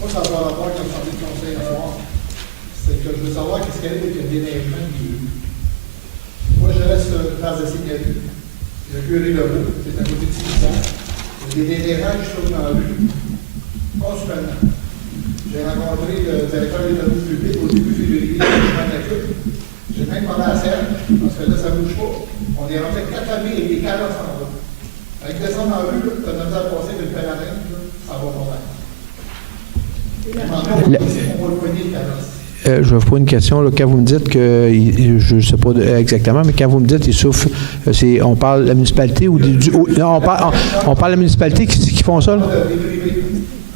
Moi, ça va rapport avec la santé du conseil à soir. C'est que je veux savoir qu'est-ce qu'il y a avec le déneigement du rue. Moi, je reste dans la Seigneurie. Le curé Lebeau, c'est à côté de Tibissan. Il y a des déneigages sur dans la rue, constamment. J'ai rencontré le directeur des travaux publics au début février, j'ai même parlé à la scène, parce que là, ça ne bouge pas. On est rentré 4 années avec des carrosses en route. Avec descendre dans la rue, tu as notre à passer d'une pelle à reine, ça va pas mal. Je vais vous poser une question. Là, quand vous me dites que, je ne sais pas exactement, mais quand vous me dites qu'il souffre, on parle de la municipalité ou non, on parle de la municipalité qui font ça? Là? Des privés.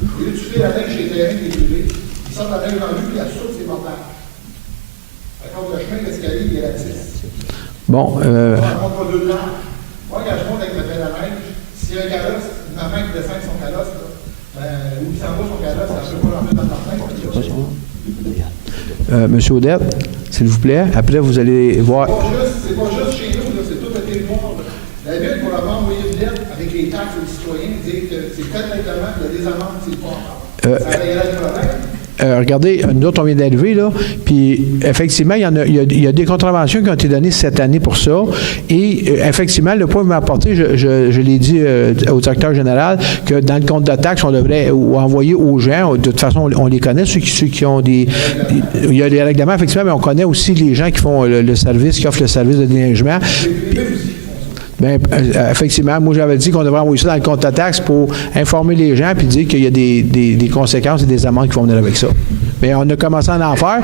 Au lieu de tuer la neige chez les terrains des privés, ils sortent la neige dans la rue et la soupe, c'est mortel. À cause du chemin d'escalier, il y a la tisse. Bon. On rencontre pas deux ans. Moi, quand je monte avec ma pelle à neige, s'il y a un carrosse, ma main qui descend avec son carrosse, ou qui s'en va son carrosse, ça ne peut pas rentrer dans la tête. Monsieur Odette, s'il vous plaît. Après, vous allez voir. C'est pas juste chez nous, là, c'est tout le territoire. La ville, pour avoir envoyé une lettre avec les taxes aux citoyens, dire que c'est peut-être maintenant que des amendes, c'est pas encore. Ça réglerait le problème. Regardez, nous autres, on vient d'arriver, là, puis effectivement, il y a des contraventions qui ont été données cette année pour ça, et effectivement, le point que m'a apporté, je l'ai dit au directeur général, que dans le compte de taxes, on devrait envoyer aux gens, de toute façon, on les connaît, ceux qui ont il y a des règlements, effectivement, mais on connaît aussi les gens qui font le service, qui offrent le service de déneigement. Bien, effectivement, moi, j'avais dit qu'on devrait envoyer ça dans le compte de taxe pour informer les gens puis dire qu'il y a des conséquences et des amendes qui vont venir avec ça. Mais on a commencé à en faire.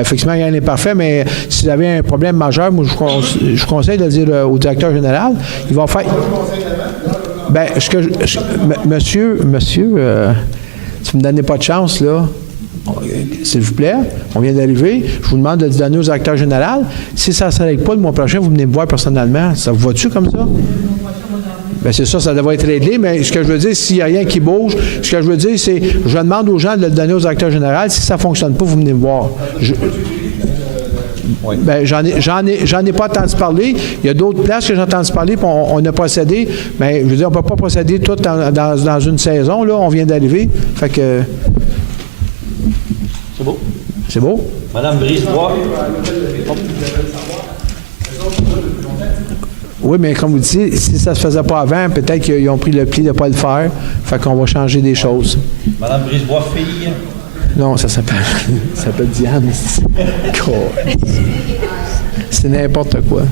Effectivement, rien n'est parfait, mais si vous avez un problème majeur, moi, je vous conseille de le dire au directeur général. Il va faire... Bien, monsieur, tu me donnais pas de chance, là. S'il vous plaît, on vient d'arriver. Je vous demande de le donner au directeur général. Si ça ne se règle pas le mois prochain, vous venez me voir personnellement. Ça vous va-tu comme ça? Bien, c'est ça devrait être réglé, mais ce que je veux dire, s'il n'y a rien qui bouge, ce que je veux dire, c'est je demande aux gens de le donner au directeur général. Si ça ne fonctionne pas, vous venez me voir. Ben, j'en ai pas entendu parler. Il y a d'autres places que j'ai entendu parler, puis on a procédé. Mais je veux dire, on ne peut pas procéder tout dans une saison. Là, on vient d'arriver. Fait que. C'est beau? C'est beau? Madame Brisebois. Oui, mais comme vous dites, si ça ne se faisait pas avant, peut-être qu'ils ont pris le pli de ne pas le faire. Fait qu'on va changer des choses. Madame Brisebois-Fille. Non, ça s'appelle Diane. C'est n'importe quoi.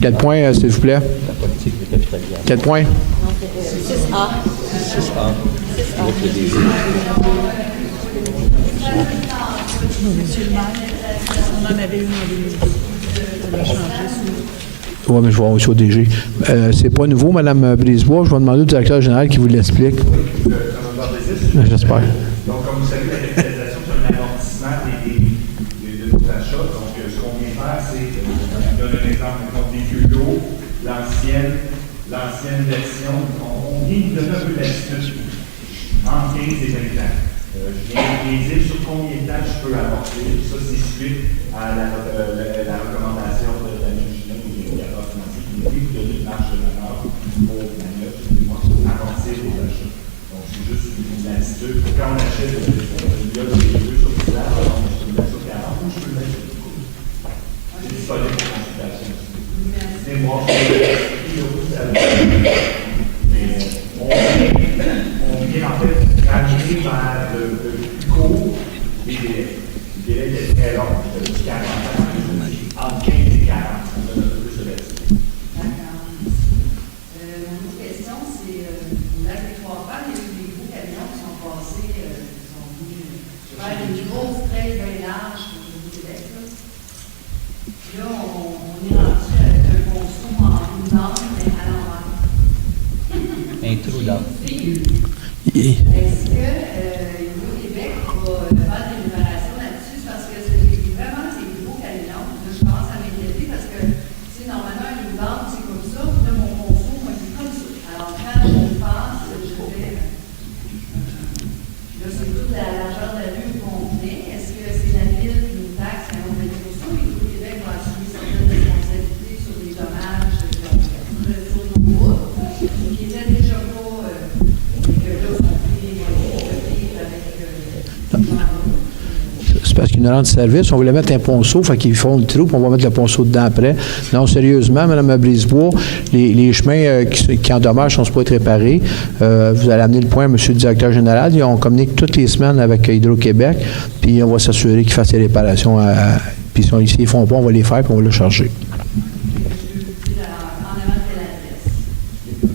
Quel point, s'il vous plaît? La politique de capitalisation. Quel point? 6A. 6A. Monsieur le maire, on en avait une en 2002. On l'a changé sous... Oui, mais je vais aussi au DG. C'est pas nouveau, Mme Brisebois. Je vais demander au directeur général qui vous l'explique. J'espère. Donc, comme vous savez, la capitalisation, c'est un amortissement de nos achats. Donc, ce qu'on vient faire, c'est, je donne un exemple, des vieux lots, l'ancienne version. On vient de donner un peu d'attitude entre 15 et 20 ans. Je viens de dire sur combien de temps je peux amortir. Ça, c'est suite à la recommandation de la ministre ou des rapports financiers qui nous dit de donner une marge de manœuvre pour amortir les achats. Donc, c'est juste une attitude. Quand on achète il y a des jeux sur le plan, je peux le mettre sur 40 ou je peux le mettre sur 10. C'est disponible pour consultation. C'est moi, on vient en fait ramener vers le plus court des délais. Le délai est très long, de 40 ans, entre 15 et 40, on donne un peu plus de l'activité. D'accord. Mon autre question, c'est au lac des Trois-Femmes, il y a eu des gros camions qui sont passés, qui sont venus faire des grosses traits bien larges au niveau du Québec. Là, on est rendu avec un conso en une bande, mais à l'envers. Un trou d'âme. Est-ce que Hydro-Québec va faire des réparations là-dessus? Parce que c'est vraiment ces gros camions. Là, je commence à m'inquiéter parce que normalement, une bande, c'est comme ça. Puis là, mon conso, moi, c'est comme ça. Alors, quand je passe, je vais. Là, c'est toute la largeur de la rue complet. Est-ce que c'est la ville qui nous taxe quand on fait des conso? Hydro-Québec va assumer certaines responsabilités sur les dommages sur nos routes, qui étaient déjà pas. C'est parce qu'une rente de service, on voulait mettre un ponceau, fait qu'ils font le trou, puis on va mettre le ponceau dedans après. Non, sérieusement, Mme Brisebois, les chemins qui endommagent sont supposés être réparés. Vous allez amener le point à M. le directeur général. On communique toutes les semaines avec Hydro-Québec, puis on va s'assurer qu'ils fassent les réparations. Puis s'ils ne les font pas, on va les faire, puis on va le charger.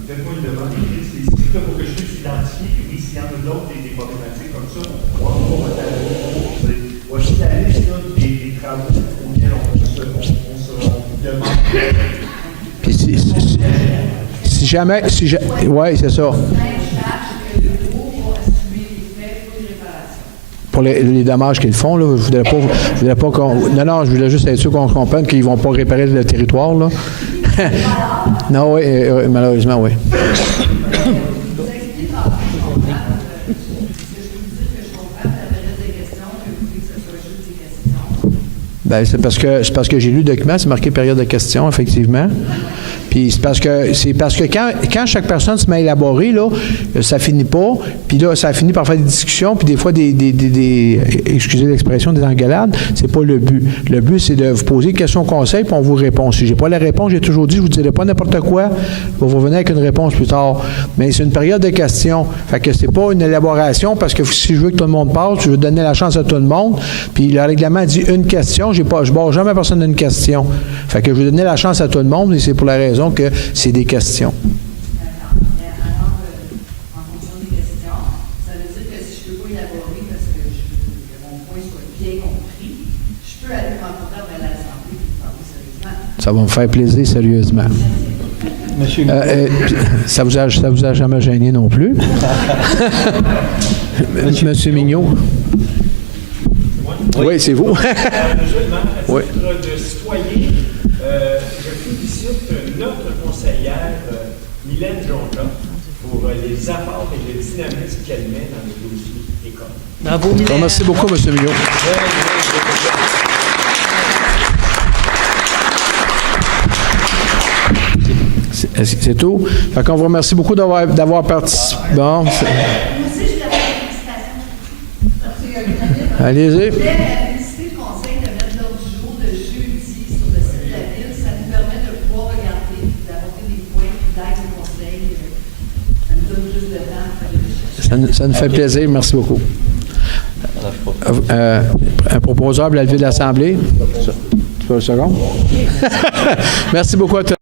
Faites-moi une demande écrite spécifique pour que je puisse identifier, puis s'il y en a d'autres, des problématiques comme ça, on va t'arriver. Voici la liste des travaux auxquels on se demande. Puis si jamais... Oui, c'est ça. Pour les dommages qu'ils font, là, je voudrais pas qu'on... Non, je voulais juste être sûr qu'on comprenne qu'ils ne vont pas réparer le territoire, là. Non, oui, malheureusement, oui. Bien, c'est parce que j'ai lu le document, c'est marqué période de questions, effectivement. Puis c'est parce que quand chaque personne se met à élaborer, là, ça finit pas. Puis là, ça finit par faire des discussions, puis des fois excusez l'expression, des engueulades. C'est pas le but. Le but, c'est de vous poser une question au conseil, puis on vous répond. Si j'ai pas la réponse, j'ai toujours dit, je vous dirai pas n'importe quoi. Je vais vous revenir avec une réponse plus tard. Mais c'est une période de questions. Fait que c'est pas une élaboration, parce que si je veux que tout le monde parle, je veux donner la chance à tout le monde. Puis le règlement dit une question. Je barre jamais personne d'une question. Fait que je veux donner la chance à tout le monde, et c'est pour la raison que c'est des questions. D'accord. Mais alors, en fonction des questions, ça veut dire que si je ne peux pas élaborer parce que mon point soit bien compris, je peux aller rencontrer à l'Assemblée et parler sérieusement. Ça va me faire plaisir, sérieusement. Monsieur Ça vous a jamais gêné non plus. Monsieur Mignot. Oui, c'est vous. Oui. De citoyen, je félicite notre conseillère Mylène Jonca pour les apports et le dynamisme qu'elle met dans le dossier école. Bravo, Mylène. Merci beaucoup, M. Mignot. C'est tout. Fait qu'on vous remercie beaucoup d'avoir participé. Bon. Moi aussi, je voulais faire une félicitation. Allez-y. Je voulais féliciter le conseil de mettre l'ordre du jour de jeudi sur le site de la ville. Ça nous permet de pouvoir regarder, d'apporter des points, d'aide au conseil. Ça nous donne plus de temps pour faire des recherches. Ça nous fait plaisir. Merci beaucoup. Un proposeur pour la levée de l'Assemblée. Tu veux un second? Merci beaucoup à tous.